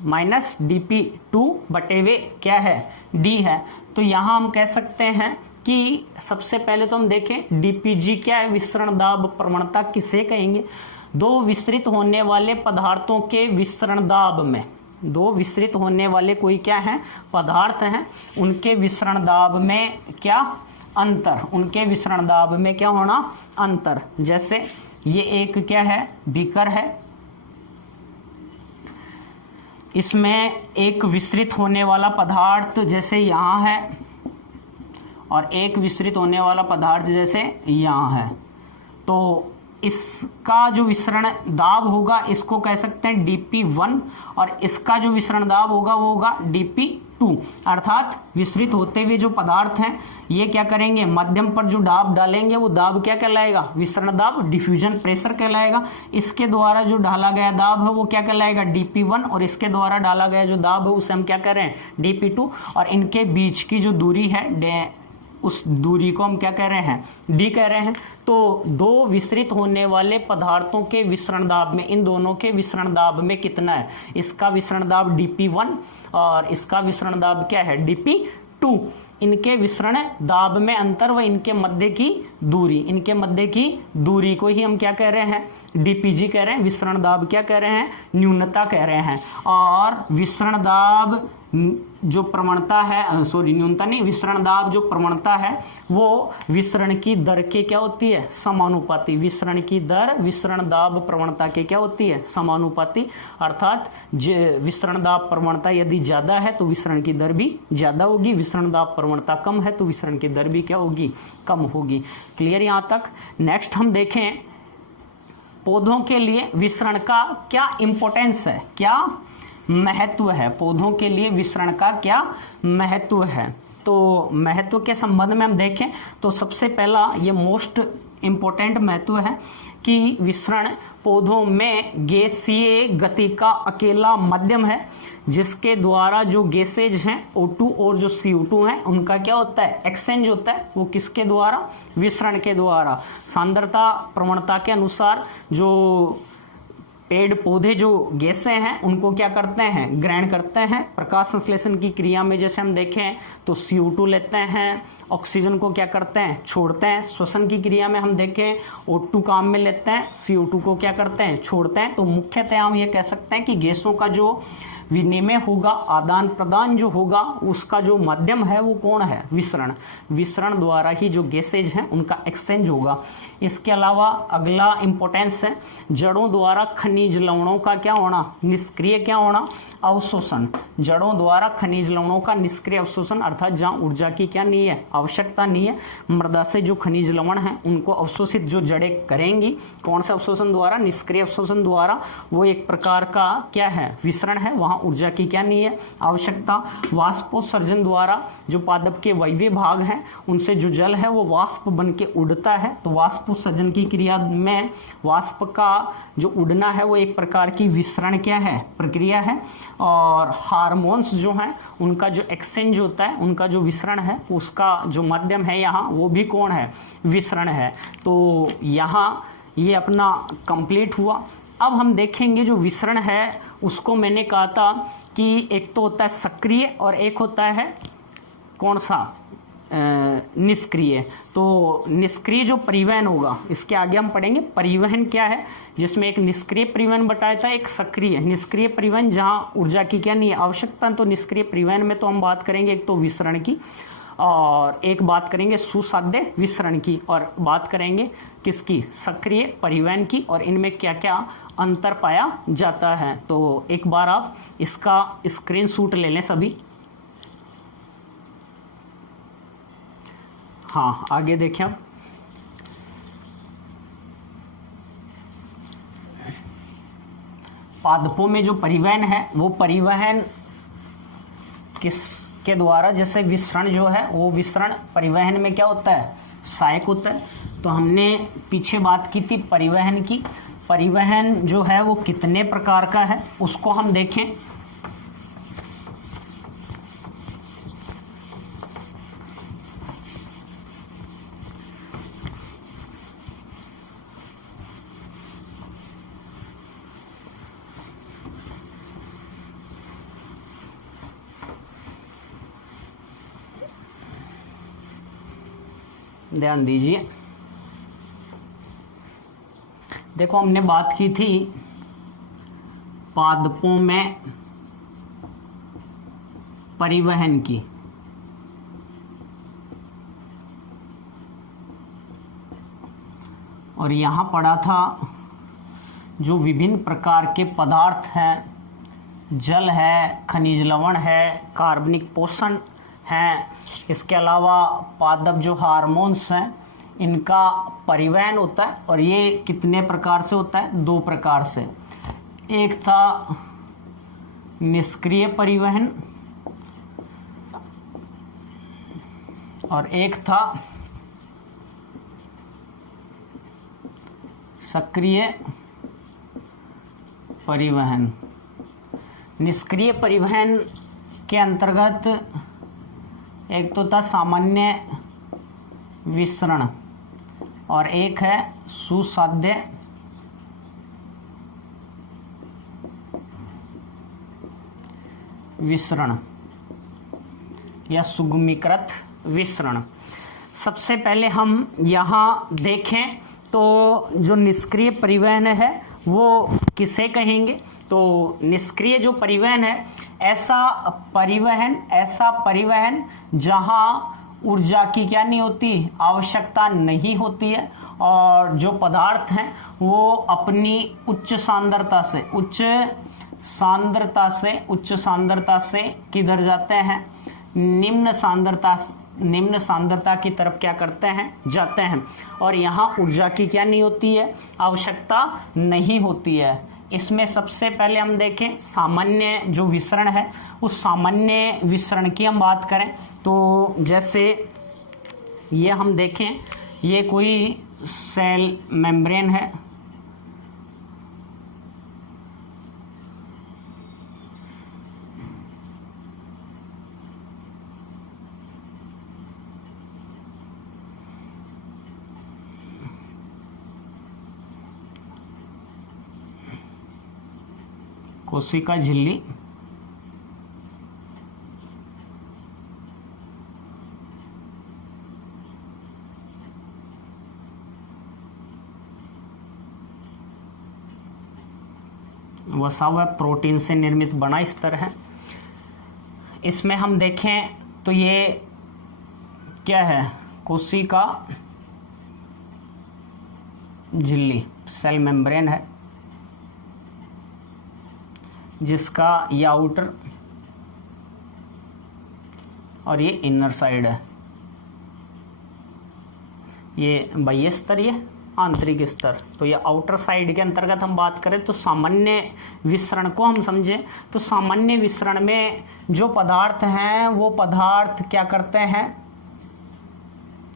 माइनस dp2 बटे वे क्या है, d है। तो यहाँ हम कह सकते हैं कि सबसे पहले तो हम देखें डीपीजी क्या है, विसरण दाब प्रवणता किसे कहेंगे। दो विस्तृत होने वाले पदार्थों के विसरण दाब में, दो विस्तृत होने वाले कोई क्या है, पदार्थ हैं, उनके विसरण दाब में क्या अंतर, उनके विसरण दाब में क्या होना, अंतर। जैसे ये एक क्या है, बीकर है, इसमें एक विस्तृत होने वाला पदार्थ जैसे यहाँ है और एक विस्तृत होने वाला पदार्थ जैसे यहाँ है। तो इसका जो विसरण दाब होगा इसको कह सकते हैं dp1 और इसका जो विसरण दाब होगा वो होगा dp2। अर्थात विस्तृत होते हुए जो पदार्थ हैं ये क्या करेंगे, मध्यम पर जो दाब डालेंगे वो दाब क्या कहलाएगा, विसरण दाब, डिफ्यूजन प्रेशर कहलाएगा। इसके द्वारा जो डाला गया दाब है वो क्या कहलाएगा, dp1 और इसके द्वारा डाला गया जो दाब है उसे हम क्या कह रहे हैं, dp2। और इनके बीच की जो दूरी है उस दूरी को हम क्या कह रहे हैं, d कह रहे हैं। तो दो विसरित होने वाले पदार्थों के विसरण दाब में, इन दोनों के विसरण दाब में कितना है, इसका विसरण दाब dp1 और इसका विसरण दाब क्या है, dp2। इनके विसरण दाब में अंतर व इनके मध्य की दूरी, इनके मध्य की दूरी को ही हम क्या कह रहे हैं, डीपीजी कह रहे हैं। विसरण दाब क्या कह रहे हैं, न्यूनता कह रहे हैं। और विसरण दाब जो प्रवणता है, सॉरी न्यूनता नहीं, विसरण दाब जो प्रवणता है वो विसरण की दर के क्या होती है, समानुपाती। विसरण की दर विसरण दाब प्रवणता के क्या होती है, समानुपाती। अर्थात विसरण दाब प्रवणता यदि ज्यादा है तो विसरण की दर भी ज्यादा होगी, विसरण दाब प्रवणता कम है तो विसरण की दर भी क्या होगी, कम होगी। क्लियर यहां तक। नेक्स्ट हम देखें पौधों के लिए विसरण का क्या इंपॉर्टेंस है, क्या महत्व है, पौधों के लिए विसरण का क्या महत्व है। तो महत्व के संबंध में हम देखें तो सबसे पहला ये मोस्ट इंपॉर्टेंट महत्व है कि विसरण पौधों में गैसीय गति का अकेला माध्यम है जिसके द्वारा जो गैसेज हैं O2 और जो CO2 हैं उनका क्या होता है, एक्सचेंज होता है। वो किसके द्वारा, विसरण के द्वारा। सांद्रता प्रवणता के अनुसार जो पेड़ पौधे जो गैसें हैं उनको क्या करते हैं, ग्रहण करते हैं। प्रकाश संश्लेषण की क्रिया में जैसे हम देखें तो CO2 लेते हैं, ऑक्सीजन को क्या करते हैं, छोड़ते हैं। श्वसन की क्रिया में हम देखें O2 काम में लेते हैं, CO2 को क्या करते हैं, छोड़ते हैं। तो मुख्यतः हम ये कह सकते हैं कि गैसों का जो विनिमय होगा, आदान प्रदान जो होगा, उसका जो माध्यम है वो कौन है, विसरण। विसरण द्वारा ही जो गैसेज हैं उनका एक्सचेंज होगा। इसके अलावा अगला इंपॉर्टेंस है जड़ों द्वारा खनिज लवणों का क्या होना, निष्क्रिय क्या होना, अवशोषण। जड़ों द्वारा खनिज लवणों का निष्क्रिय अवशोषण, अर्थात जहां ऊर्जा की क्या नहीं है, आवश्यकता नहीं है, मृदा से जो खनिज लवण है उनको अवशोषित जो जड़ें करेंगी, कौन से अवशोषण द्वारा, निष्क्रिय अवशोषण द्वारा। वो एक प्रकार का क्या है, विसरण है, वहां ऊर्जा की क्या नहीं है, आवश्यकता। वाष्पोत्सर्जन द्वारा जो पादप के वायवीय भाग हैं उनसे जो जल है वो वाष्प बन के उड़ता है। तो वाष्पोत्सर्जन की क्रिया में वाष्प का जो उड़ना है वो एक प्रकार की विसरण क्या है, प्रक्रिया है। और हार्मोन्स जो हैं उनका जो एक्सचेंज होता है, उनका जो विसरण है, उसका जो माध्यम है यहाँ वो भी कौन है, विसरण है। तो यहाँ ये अपना कंप्लीट हुआ। अब हम देखेंगे जो विसरण है उसको मैंने कहा था कि एक तो होता है सक्रिय और एक होता है कौन सा, निष्क्रिय। तो निष्क्रिय जो परिवहन होगा, इसके आगे हम पढ़ेंगे परिवहन क्या है, जिसमें एक निष्क्रिय परिवहन बताया था, एक सक्रिय। निष्क्रिय परिवहन जहां ऊर्जा की क्या नहीं है आवश्यकता, तो निष्क्रिय परिवहन में तो हम बात करेंगे एक तो विसरण की, और एक बात करेंगे सुसाध्य विसरण की, और बात करेंगे किसकी, सक्रिय परिवहन की, और इनमें क्या क्या अंतर पाया जाता है। तो एक बार आप इसका स्क्रीनशॉट ले लें सभी। हाँ, आगे देखें अब। पादपों में जो परिवहन है वो परिवहन किसके द्वारा, जैसे विसरण जो है वो विसरण परिवहन में क्या होता है, सहायक होता है। तो हमने पीछे बात की थी परिवहन की। परिवहन जो है वो कितने प्रकार का है उसको हम देखें। ध्यान दीजिए, देखो हमने बात की थी पादपों में परिवहन की, और यहां पढ़ा था जो विभिन्न प्रकार के पदार्थ हैं, जल है, खनिज लवण है, कार्बनिक पोषण हैं, इसके अलावा पादप जो हार्मोन्स हैं इनका परिवहन होता है। और ये कितने प्रकार से होता है, दो प्रकार से। एक था निष्क्रिय परिवहन और एक था सक्रिय परिवहन। निष्क्रिय परिवहन के अंतर्गत एक तो था सामान्य विसरण और एक है सुसाध्य विसरण या सुगमीकृत विसरण। सबसे पहले हम यहाँ देखें तो जो निष्क्रिय परिवहन है वो किसे कहेंगे। तो निष्क्रिय जो परिवहन है ऐसा परिवहन जहाँ ऊर्जा की क्या नहीं होती, आवश्यकता नहीं होती है, और जो पदार्थ हैं वो अपनी उच्च सांद्रता से किधर जाते हैं, निम्न सांद्रता की तरफ क्या करते हैं, जाते हैं, और यहाँ ऊर्जा की क्या नहीं होती है, आवश्यकता नहीं होती है। इसमें सबसे पहले हम देखें सामान्य जो विसरण है, उस सामान्य विसरण की हम बात करें तो जैसे ये हम देखें, ये कोई सेल मेम्ब्रेन है, कोशिका झिल्ली, वसा हुआ प्रोटीन से निर्मित बना स्तर है। इसमें हम देखें तो ये क्या है, कोशिका झिल्ली सेल मेम्ब्रेन है, जिसका ये आउटर और ये इनर साइड है, ये बाह्य स्तर, ये आंतरिक स्तर। तो ये आउटर साइड के अंतर्गत हम बात करें तो सामान्य विसरण को हम समझें तो सामान्य विसरण में जो पदार्थ हैं वो पदार्थ क्या करते हैं,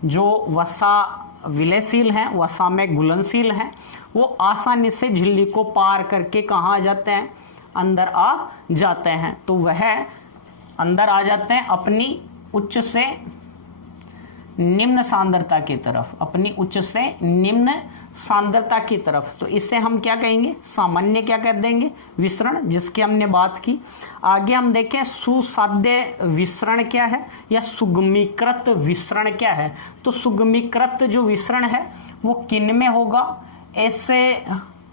जो वसा विलयशील हैं, वसा में घुलनशील हैं, वो आसानी से झिल्ली को पार करके कहाँ आ जाते हैं, अंदर आ जाते हैं। तो वह अंदर आ जाते हैं, अपनी उच्च से निम्न सांद्रता की तरफ, अपनी उच्च से निम्न सांद्रता की तरफ। तो इसे हम क्या कहेंगे, सामान्य क्या कह देंगे, विसरण, जिसकी हमने बात की। आगे हम देखें सुसाध्य विसरण क्या है या सुगमीकृत विसरण क्या है। तो सुगमीकृत जो विसरण है वो किन में होगा, ऐसे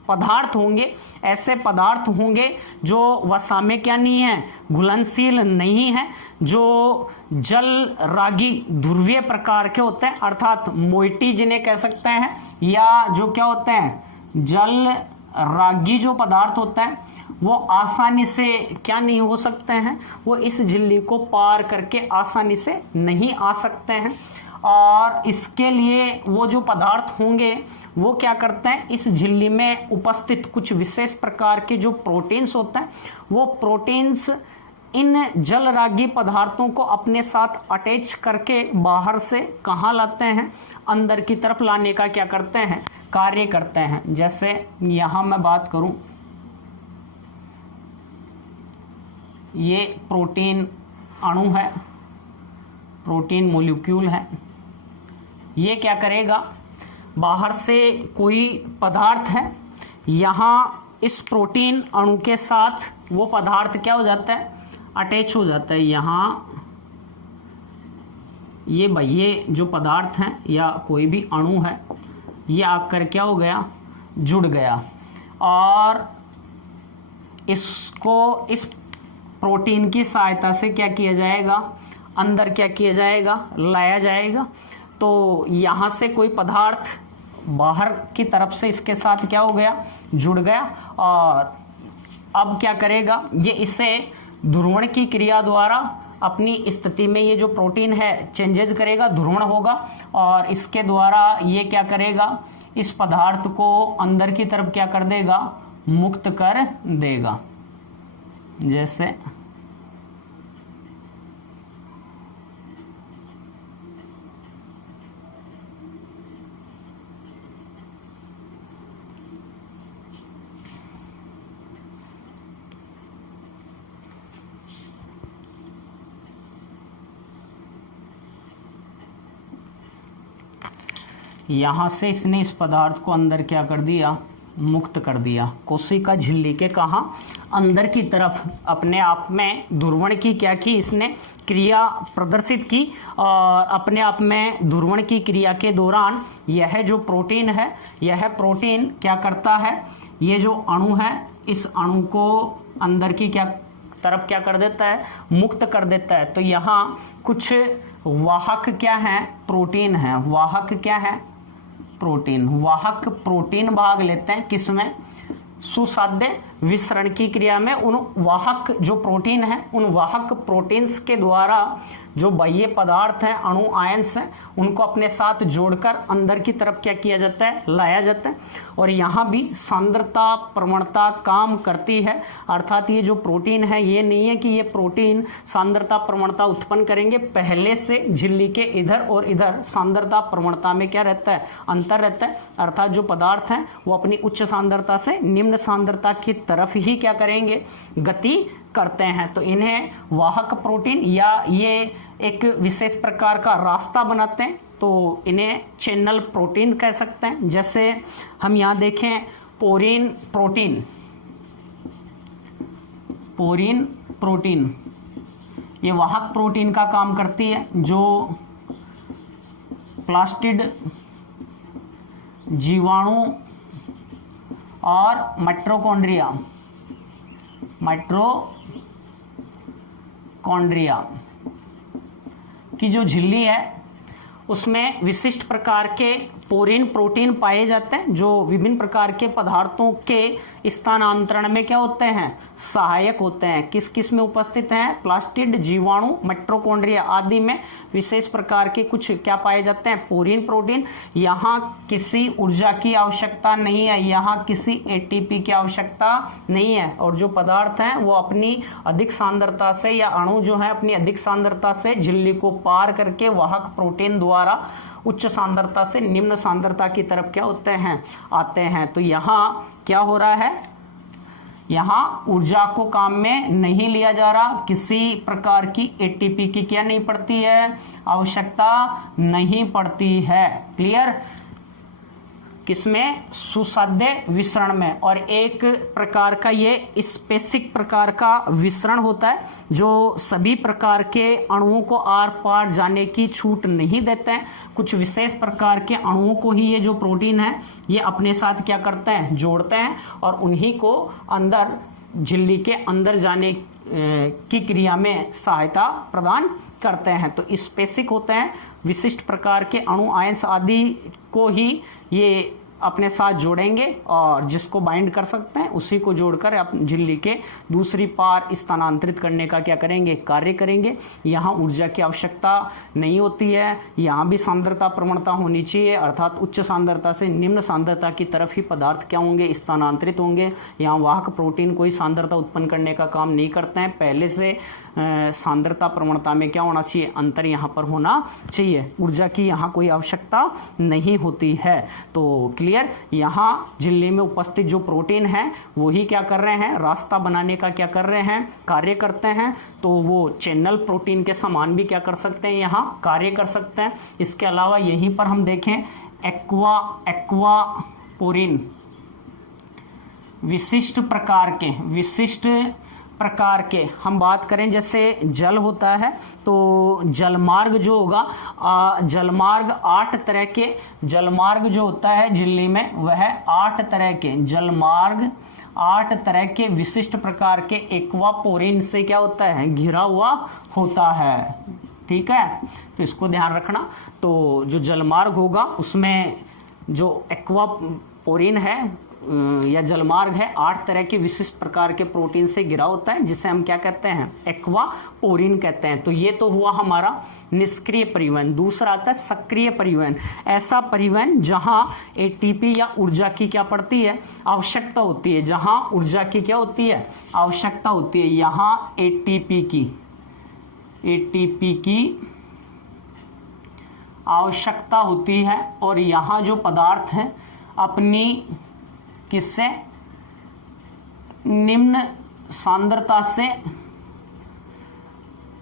पदार्थ होंगे जो वसा में क्या नहीं है, घुलनशील नहीं है, जो जल रागी ध्रुवीय प्रकार के होते हैं, अर्थात मोइटी जिन्हें कह सकते हैं, या जो क्या होते हैं जल रागी जो पदार्थ होता है वो आसानी से क्या नहीं हो सकते हैं, वो इस झिल्ली को पार करके आसानी से नहीं आ सकते हैं। और इसके लिए वो जो पदार्थ होंगे वो क्या करते हैं, इस झिल्ली में उपस्थित कुछ विशेष प्रकार के जो प्रोटीन्स होते हैं वो प्रोटीन्स इन जलरागी पदार्थों को अपने साथ अटैच करके बाहर से कहाँ लाते हैं, अंदर की तरफ लाने का क्या करते हैं, कार्य करते हैं। जैसे यहां मैं बात करूं, ये प्रोटीन अणु है, प्रोटीन मोलिक्यूल है, ये क्या करेगा, बाहर से कोई पदार्थ है, यहां इस प्रोटीन अणु के साथ वो पदार्थ क्या हो जाता है, अटैच हो जाता है। यहां ये जो पदार्थ है या कोई भी अणु है ये आकर क्या हो गया, जुड़ गया, और इसको इस प्रोटीन की सहायता से क्या किया जाएगा, अंदर क्या किया जाएगा, लाया जाएगा। तो यहां से कोई पदार्थ बाहर की तरफ से इसके साथ क्या हो गया, जुड़ गया, और अब क्या करेगा, ये इसे ध्रुवण की क्रिया द्वारा अपनी स्थिति में ये जो प्रोटीन है चेंजेज करेगा, ध्रुवण होगा, और इसके द्वारा ये क्या करेगा, इस पदार्थ को अंदर की तरफ क्या कर देगा, मुक्त कर देगा। जैसे यहां से इसने इस पदार्थ को अंदर क्या कर दिया, मुक्त कर दिया। कोशिका झिल्ली के कहा, अंदर की तरफ अपने आप में ध्रुवण की क्या की, इसने क्रिया प्रदर्शित की, और अपने आप में ध्रुवण की क्रिया के दौरान यह जो प्रोटीन है, यह प्रोटीन क्या करता है, ये जो अणु है इस अणु को अंदर की क्या तरफ क्या कर देता है, मुक्त कर देता है। तो यहाँ कुछ वाहक क्या है, प्रोटीन है, वाहक क्या है, प्रोटीन, वाहक प्रोटीन भाग लेते हैं किसमें, सुसाध्य विसरण की क्रिया में। उन वाहक जो प्रोटीन है, उन वाहक प्रोटीन्स के द्वारा जो बाह्य पदार्थ हैं, अणु आयंस हैं, उनको अपने साथ जोड़कर अंदर की तरफ क्या किया जाता है, लाया जाता है। और यहाँ भी सांद्रता प्रवणता काम करती है, अर्थात ये जो प्रोटीन है ये नहीं है कि ये प्रोटीन सांद्रता प्रवणता उत्पन्न करेंगे, पहले से झिल्ली के इधर और इधर सांद्रता प्रवणता में क्या रहता है, अंतर रहता है। अर्थात जो पदार्थ हैं वो अपनी उच्च सांद्रता से निम्न सांद्रता की तरफ ही क्या करेंगे, गति करते हैं। तो इन्हें वाहक प्रोटीन या ये एक विशेष प्रकार का रास्ता बनाते हैं, तो इन्हें चैनल प्रोटीन कह सकते हैं। जैसे हम यहां देखें पोरीन प्रोटीन, पोरीन प्रोटीन ये वाहक प्रोटीन का काम करती है, जो प्लास्टिड जीवाणु और माइटोकॉन्ड्रिया की जो झिल्ली है उसमें विशिष्ट प्रकार के पोरीन प्रोटीन पाए जाते हैं, जो विभिन्न प्रकार के पदार्थों के स्थानांतरण में क्या होते हैं, सहायक होते हैं। किस किस में उपस्थित हैं, प्लास्टिड जीवाणु, माइटोकॉन्ड्रिया आदि में विशेष प्रकार के कुछ क्या पाए जाते हैं, पोरीन प्रोटीन। यहाँ किसी ऊर्जा की आवश्यकता नहीं है, यहाँ किसी एटीपी की आवश्यकता नहीं है, और जो पदार्थ हैं वो अपनी अधिक सांद्रता से या अणु जो है अपनी अधिक सांद्रता से झिल्ली को पार करके वाहक प्रोटीन द्वारा उच्च सांद्रता से निम्न सांद्रता की तरफ क्या होते हैं, आते हैं। तो यहाँ क्या हो रहा है, यहाँ ऊर्जा को काम में नहीं लिया जा रहा, किसी प्रकार की एटीपी की क्या नहीं पड़ती है, आवश्यकता नहीं पड़ती है। क्लियर? किसमें? सुसाध्य विसरण में। और एक प्रकार का ये स्पेसिक प्रकार का विसरण होता है जो सभी प्रकार के अणुओं को आर पार जाने की छूट नहीं देते हैं। कुछ विशेष प्रकार के अणुओं को ही ये जो प्रोटीन है ये अपने साथ क्या करते हैं, जोड़ते हैं और उन्हीं को अंदर झिल्ली के अंदर जाने की क्रिया में सहायता प्रदान करते हैं। तो स्पेसिक होते हैं, विशिष्ट प्रकार के अणु आयंस आदि को ही ये अपने साथ जोड़ेंगे और जिसको बाइंड कर सकते हैं उसी को जोड़कर झिल्ली के दूसरी पार स्थानांतरित करने का क्या करेंगे, कार्य करेंगे। यहाँ ऊर्जा की आवश्यकता नहीं होती है, यहाँ भी सांद्रता प्रवणता होनी चाहिए, अर्थात उच्च सांद्रता से निम्न सांद्रता की तरफ ही पदार्थ क्या होंगे, स्थानांतरित होंगे। यहाँ वाहक प्रोटीन कोई सांद्रता उत्पन्न करने का काम नहीं करते हैं, पहले से सांद्रता प्रवणता में क्या होना चाहिए, अंतर यहाँ पर होना चाहिए। ऊर्जा की यहाँ कोई आवश्यकता नहीं होती है। तो क्लियर? यहाँ झिल्ली में उपस्थित जो प्रोटीन है वही क्या कर रहे हैं, रास्ता बनाने का क्या कर रहे हैं, कार्य करते हैं। तो वो चैनल प्रोटीन के समान भी क्या कर सकते हैं, यहाँ कार्य कर सकते हैं। इसके अलावा यहीं पर हम देखें एक्वापोरिन विशिष्ट प्रकार के हम बात करें, जैसे जल होता है तो जलमार्ग जो होगा, जलमार्ग 8 तरह के जलमार्ग जो होता है झिल्ली में वह 8 तरह के जलमार्ग 8 तरह के विशिष्ट प्रकार के एक्वापोरिन से क्या होता है, घिरा हुआ होता है। ठीक है, तो इसको ध्यान रखना। तो जो जलमार्ग होगा उसमें जो एक्वापोरिन है या जलमार्ग है 8 तरह के विशिष्ट प्रकार के प्रोटीन से घिरा होता है, जिसे हम क्या कहते हैं, एक्वापोरिन कहते हैं। तो ये तो हुआ हमारा निष्क्रिय परिवहन। दूसरा आता है सक्रिय परिवहन। ऐसा परिवहन जहां एटीपी या ऊर्जा की क्या पड़ती है, आवश्यकता होती है। जहां ऊर्जा की क्या होती है, आवश्यकता होती है। यहां एटीपी की आवश्यकता होती है और यहां जो पदार्थ है अपनी किससे, निम्न सांद्रता से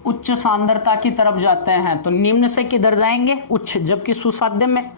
उच्च सांद्रता की तरफ जाते हैं। तो निम्न से किधर जाएंगे, उच्च, जबकि सुसाध्य में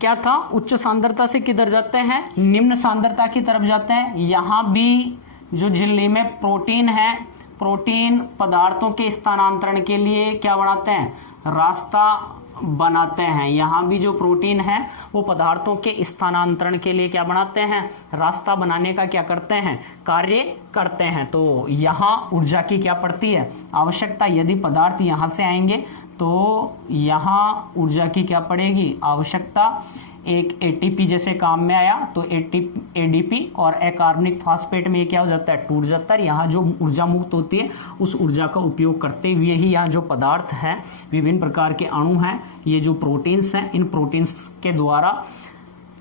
क्या था, उच्च सांद्रता से किधर जाते हैं, निम्न सांद्रता की तरफ जाते हैं। यहां भी जो झिल्ली में प्रोटीन है, प्रोटीन पदार्थों के स्थानांतरण के लिए क्या बनाते हैं, रास्ता बनाते हैं। यहाँ भी जो प्रोटीन है वो पदार्थों के स्थानांतरण के लिए क्या बनाते हैं, रास्ता बनाने का क्या करते हैं, कार्य करते हैं। तो यहाँ ऊर्जा की क्या पड़ती है, आवश्यकता। यदि पदार्थ यहाँ से आएंगे तो यहाँ ऊर्जा की क्या पड़ेगी, आवश्यकता। एक एटीपी जैसे काम में आया तो एडीपी और अकार्बनिक फास्फेट में क्या हो जाता है, टूट जाता है। यहाँ जो ऊर्जा मुक्त होती है उस ऊर्जा का उपयोग करते हुए ही यहाँ जो पदार्थ है, विभिन्न प्रकार के अणु हैं, ये जो प्रोटीन्स हैं, इन प्रोटीन्स के द्वारा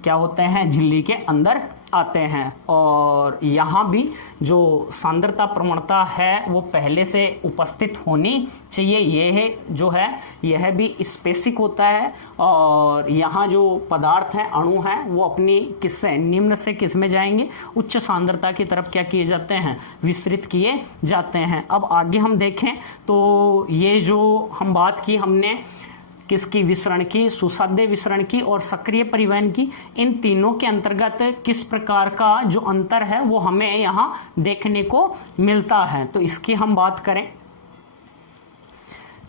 क्या होते हैं, झिल्ली के अंदर आते हैं। और यहाँ भी जो सांद्रता प्रवणता है वो पहले से उपस्थित होनी चाहिए। यह जो है यह भी स्पेसिक होता है। और यहाँ जो पदार्थ हैं, अणु हैं, वो अपनी किससे, निम्न से किस में जाएंगे, उच्च सांद्रता की तरफ क्या किए जाते हैं, विस्तृत किए जाते हैं। अब आगे हम देखें तो ये जो हम बात की हमने किसकी, विसरण की, सुसाध्य विसरण की और सक्रिय परिवहन की। इन तीनों के अंतर्गत किस प्रकार का जो अंतर है वो हमें यहाँ देखने को मिलता है। तो इसकी हम बात करें,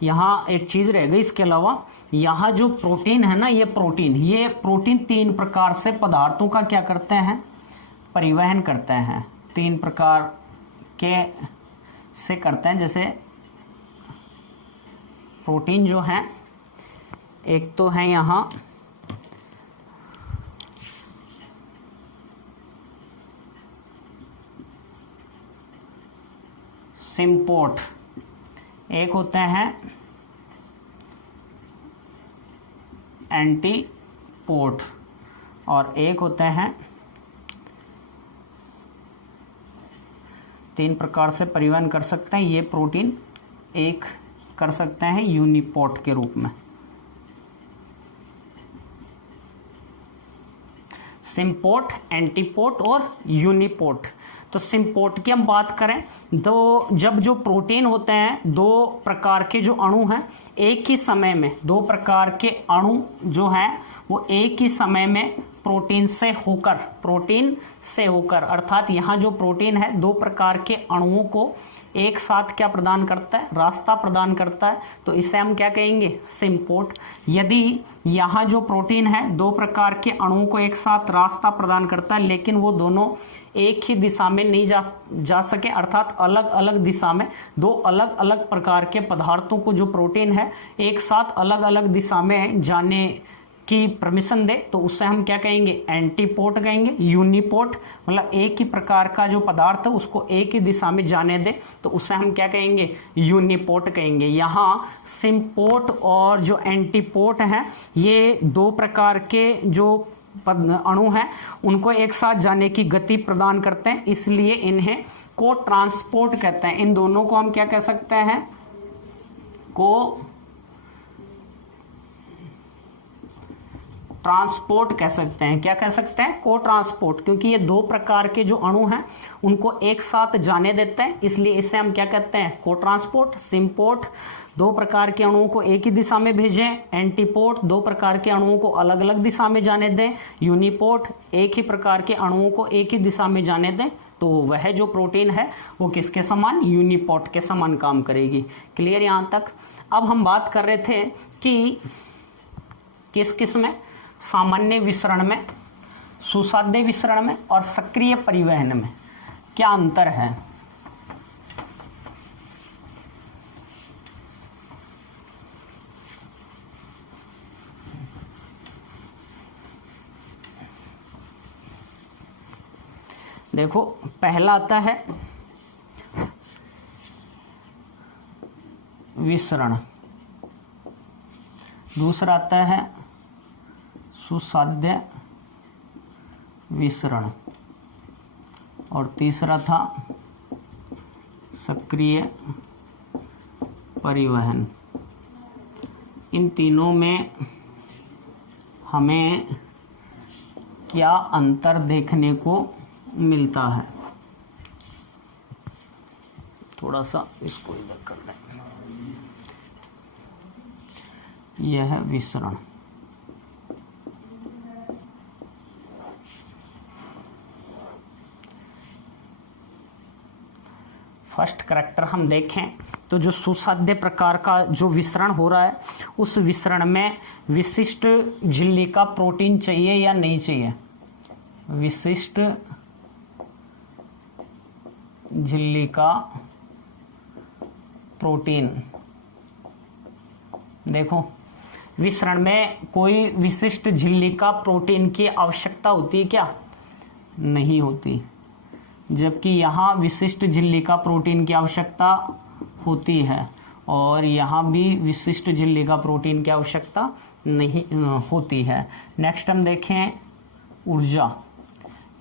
यहाँ एक चीज रह गई इसके अलावा, यहाँ जो प्रोटीन है ना, ये प्रोटीन 3 प्रकार से पदार्थों का क्या करते हैं, परिवहन करते हैं। 3 प्रकार के से करते हैं। जैसे प्रोटीन जो है, एक तो है यहाँ सिम्पोर्ट, एक होते हैं एंटीपोर्ट और एक होते हैं, 3 प्रकार से परिवहन कर सकते हैं ये प्रोटीन। एक कर सकते हैं यूनिपोर्ट के रूप में, सिम्पोर्ट, एंटीपोर्ट और यूनिपोर्ट। तो सिम्पोर्ट की हम बात करें तो जब जो प्रोटीन होते हैं, दो प्रकार के जो अणु हैं एक ही समय में, दो प्रकार के अणु जो हैं वो एक ही समय में प्रोटीन से होकर अर्थात यहाँ जो प्रोटीन है दो प्रकार के अणुओं को एक साथ क्या प्रदान करता है, रास्ता प्रदान करता है, तो इसे हम क्या कहेंगे, सिम्पोर्ट। यदि यहाँ जो प्रोटीन है दो प्रकार के अणुओं को एक साथ रास्ता प्रदान करता है लेकिन वो दोनों एक ही दिशा में नहीं जा सके, अर्थात अलग अलग दिशा में दो अलग अलग प्रकार के पदार्थों को जो प्रोटीन है एक साथ अलग अलग दिशा में जाने की परमिशन दे, तो उससे हम क्या कहेंगे, एंटीपोर्ट कहेंगे। यूनिपोर्ट मतलब एक ही प्रकार का जो पदार्थ है उसको एक ही दिशा में जाने दे, तो उससे हम क्या कहेंगे, यूनिपोर्ट कहेंगे। यहाँ सिम्पोर्ट और जो एंटीपोर्ट हैं ये दो प्रकार के जो अणु हैं उनको एक साथ जाने की गति प्रदान करते हैं, इसलिए इन्हें को ट्रांसपोर्ट कहते हैं। इन दोनों को हम क्या कह सकते हैं, को ट्रांसपोर्ट कह सकते हैं। क्या कह सकते हैं, को ट्रांसपोर्ट, क्योंकि ये दो प्रकार के जो अणु हैं उनको एक साथ जाने देते हैं, इसलिए इसे हम क्या कहते हैं, को ट्रांसपोर्ट। सिम्पोर्ट दो प्रकार के अणुओं को एक ही दिशा में भेजें, एंटीपोर्ट दो प्रकार के अणुओं को अलग अलग दिशा में जाने दें, यूनिपोर्ट एक ही प्रकार के अणुओं को एक ही दिशा में जाने दें, तो वह जो प्रोटीन है वो किसके समान, यूनिपोर्ट के समान काम करेगी। क्लियर यहां तक। अब हम बात कर रहे थे कि किस में, सामान्य विसरण में, सुसाध्य विसरण में और सक्रिय परिवहन में क्या अंतर है। देखो पहला आता है विसरण, दूसरा आता है सुसाध्य विसरण और तीसरा था सक्रिय परिवहन। इन तीनों में हमें क्या अंतर देखने को मिलता है। थोड़ा सा इसको इधर कर लें। यह है विसरण, फर्स्ट करैक्टर हम देखें तो जो सुसाध्य प्रकार का जो विसरण हो रहा है उस विसरण में विशिष्ट झिल्ली का प्रोटीन चाहिए या नहीं चाहिए, विशिष्ट झिल्ली का प्रोटीन। देखो विसरण में कोई विशिष्ट झिल्ली का प्रोटीन की आवश्यकता होती है क्या, नहीं होती, जबकि यहाँ विशिष्ट झिल्ली का प्रोटीन की आवश्यकता होती है और यहाँ भी विशिष्ट झिल्ली का प्रोटीन की आवश्यकता नहीं होती है। नेक्स्ट हम देखें ऊर्जा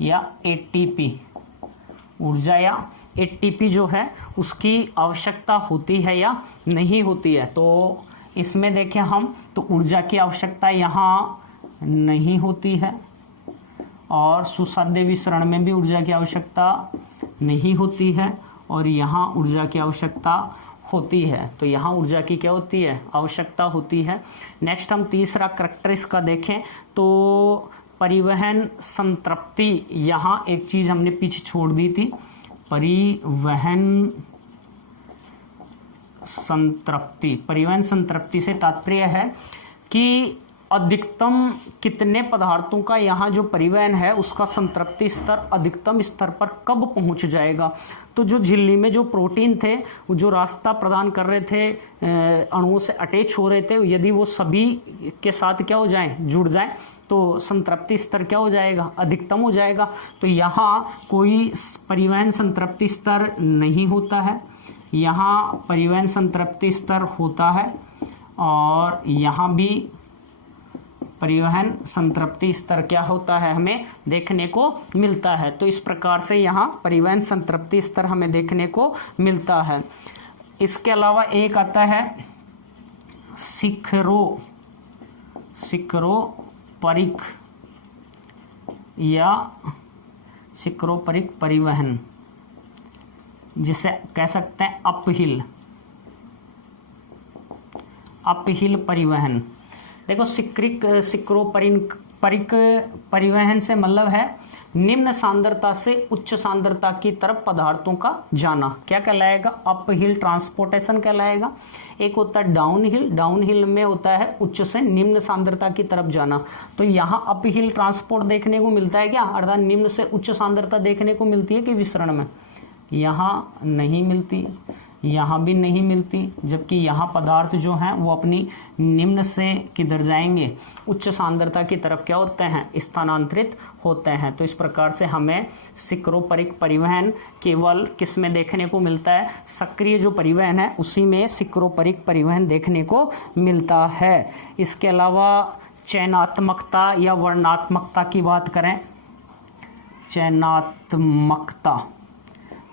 या एटीपी। ऊर्जा या एटीपी जो है उसकी आवश्यकता होती है या नहीं होती है, तो इसमें देखें हम तो ऊर्जा की आवश्यकता यहाँ नहीं होती है और सुसाध्य विसरण में भी ऊर्जा की आवश्यकता नहीं होती है और यहाँ ऊर्जा की आवश्यकता होती है, तो यहाँ ऊर्जा की क्या होती है, आवश्यकता होती है। नेक्स्ट हम तीसरा करैक्टर इसका देखें तो परिवहन संतृप्ति। यहाँ एक चीज हमने पीछे छोड़ दी थी, परिवहन संतृप्ति। परिवहन संतृप्ति से तात्पर्य है कि अधिकतम कितने पदार्थों का यहाँ जो परिवहन है उसका संतृप्ति स्तर अधिकतम स्तर पर कब पहुंच जाएगा। तो जो झिल्ली में जो प्रोटीन थे जो रास्ता प्रदान कर रहे थे, अणुओं से अटैच हो रहे थे, यदि वो सभी के साथ क्या हो जाएं, जुड़ जाएं, तो संतृप्ति स्तर क्या हो जाएगा, अधिकतम हो जाएगा। तो यहाँ कोई परिवहन संतृप्ति स्तर नहीं होता है, यहाँ परिवहन संतृप्ति स्तर होता है और यहाँ भी परिवहन संतृप्ति स्तर क्या होता है, हमें देखने को मिलता है। तो इस प्रकार से यहाँ परिवहन संतृप्ति स्तर हमें देखने को मिलता है। इसके अलावा एक आता है शिखरोपरिक या शिखरोपरिक परिवहन। जिसे कह सकते हैं अपहिल परिवहन। देखो सिक्रोपरिक परिवहन से मतलब है निम्न सांद्रता से उच्च सांद्रता की तरफ पदार्थों का जाना, क्या कहलाएगा? अपहिल ट्रांसपोर्टेशन कहलाएगा। एक होता है डाउनहिल में होता है उच्च से निम्न सांद्रता की तरफ जाना। तो यहाँ अपहिल ट्रांसपोर्ट देखने को मिलता है क्या, अर्थात निम्न से उच्च सांद्रता देखने को मिलती है कि विसरण में? यहाँ नहीं मिलती, यहाँ भी नहीं मिलती, जबकि यहाँ पदार्थ जो हैं वो अपनी निम्न से किधर जाएंगे, उच्च सांद्रता की तरफ क्या होते हैं, स्थानांतरित होते हैं। तो इस प्रकार से हमें सिक्रोपरिक परिवहन केवल किस में देखने को मिलता है? सक्रिय जो परिवहन है उसी में सिक्रोपरिक परिवहन देखने को मिलता है। इसके अलावा चयनात्मकता या वर्णात्मकता की बात करें, चयनात्मकता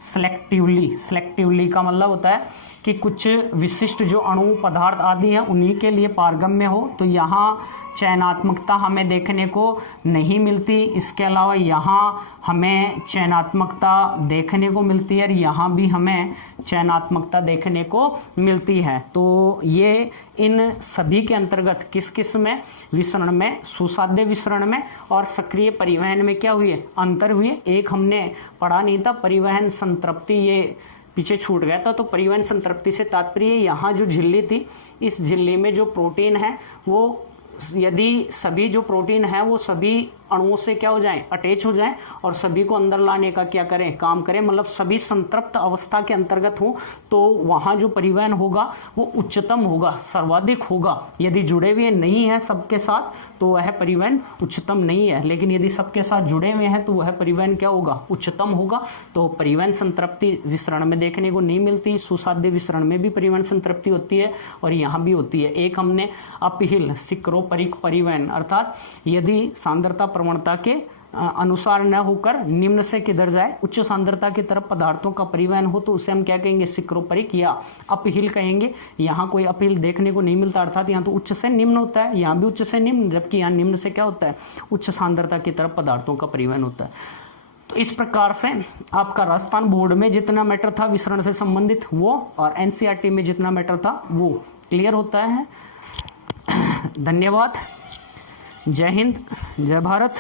सिलेक्टिवली का मतलब होता है कि कुछ विशिष्ट जो अणु पदार्थ आदि हैं उन्हीं के लिए पारगम्य हो, तो यहाँ चयनात्मकता हमें देखने को नहीं मिलती। इसके अलावा यहाँ हमें चयनात्मकता देखने को मिलती है और यहाँ भी हमें चयनात्मकता देखने को मिलती है। तो ये इन सभी के अंतर्गत किस किस में? विसरण में, सुसाध्य विसरण में और सक्रिय परिवहन में क्या हुए? अंतर हुए। एक हमने पढ़ा नहीं था, परिवहन संतृप्ति, ये पीछे छूट गया था। तो परिवहन संतृप्ति से तात्पर्य यहाँ जो झिल्ली थी, इस झिल्ली में जो प्रोटीन है वो यदि सभी जो प्रोटीन है वो सभी अणुओं से क्या हो जाए, अटैच हो जाए और सभी को अंदर लाने का क्या करें, काम करें, मतलब सभी संतृप्त अवस्था के अंतर्गत हो, तो वहां जो परिवहन होगा वो उच्चतम होगा, सर्वाधिक होगा। यदि जुड़े हुए नहीं है सबके साथ तो वह परिवहन उच्चतम नहीं है, लेकिन यदि सबके साथ जुड़े हुए हैं तो वह परिवहन क्या होगा, उच्चतम होगा। तो परिवहन संतृप्ति विसरण में देखने को नहीं मिलती, सुसाध्य विसरण में भी परिवहन संतृप्ति होती है और यहाँ भी होती है। एक हमने अपहिल सिक्रोपरिक परिवहन, अर्थात यदि सांद्रता प्रवणता के अनुसार न होकर निम्न से किधर जाए, उच्च सांद्रता की तरफ पदार्थों का परिवहन हो, तो उसे हम क्या कहेंगे, सिक्रोपरिक या अपहिल कहेंगे। यहाँ कोई अपहिल देखने को नहीं मिलता, अर्थात यहाँ तो उच्च से निम्न होता है, यहाँ भी उच्च से निम्न, जबकि यहाँ निम्न से क्या होता है, उच्च सांद्रता की तरफ पदार्थों का परिवहन होता है। तो इस प्रकार से आपका राजस्थान बोर्ड में जितना मैटर था विसरण से संबंधित वो, और एनसीईआरटी में जितना मैटर था वो क्लियर होता है। धन्यवाद। जय हिंद, जय भारत।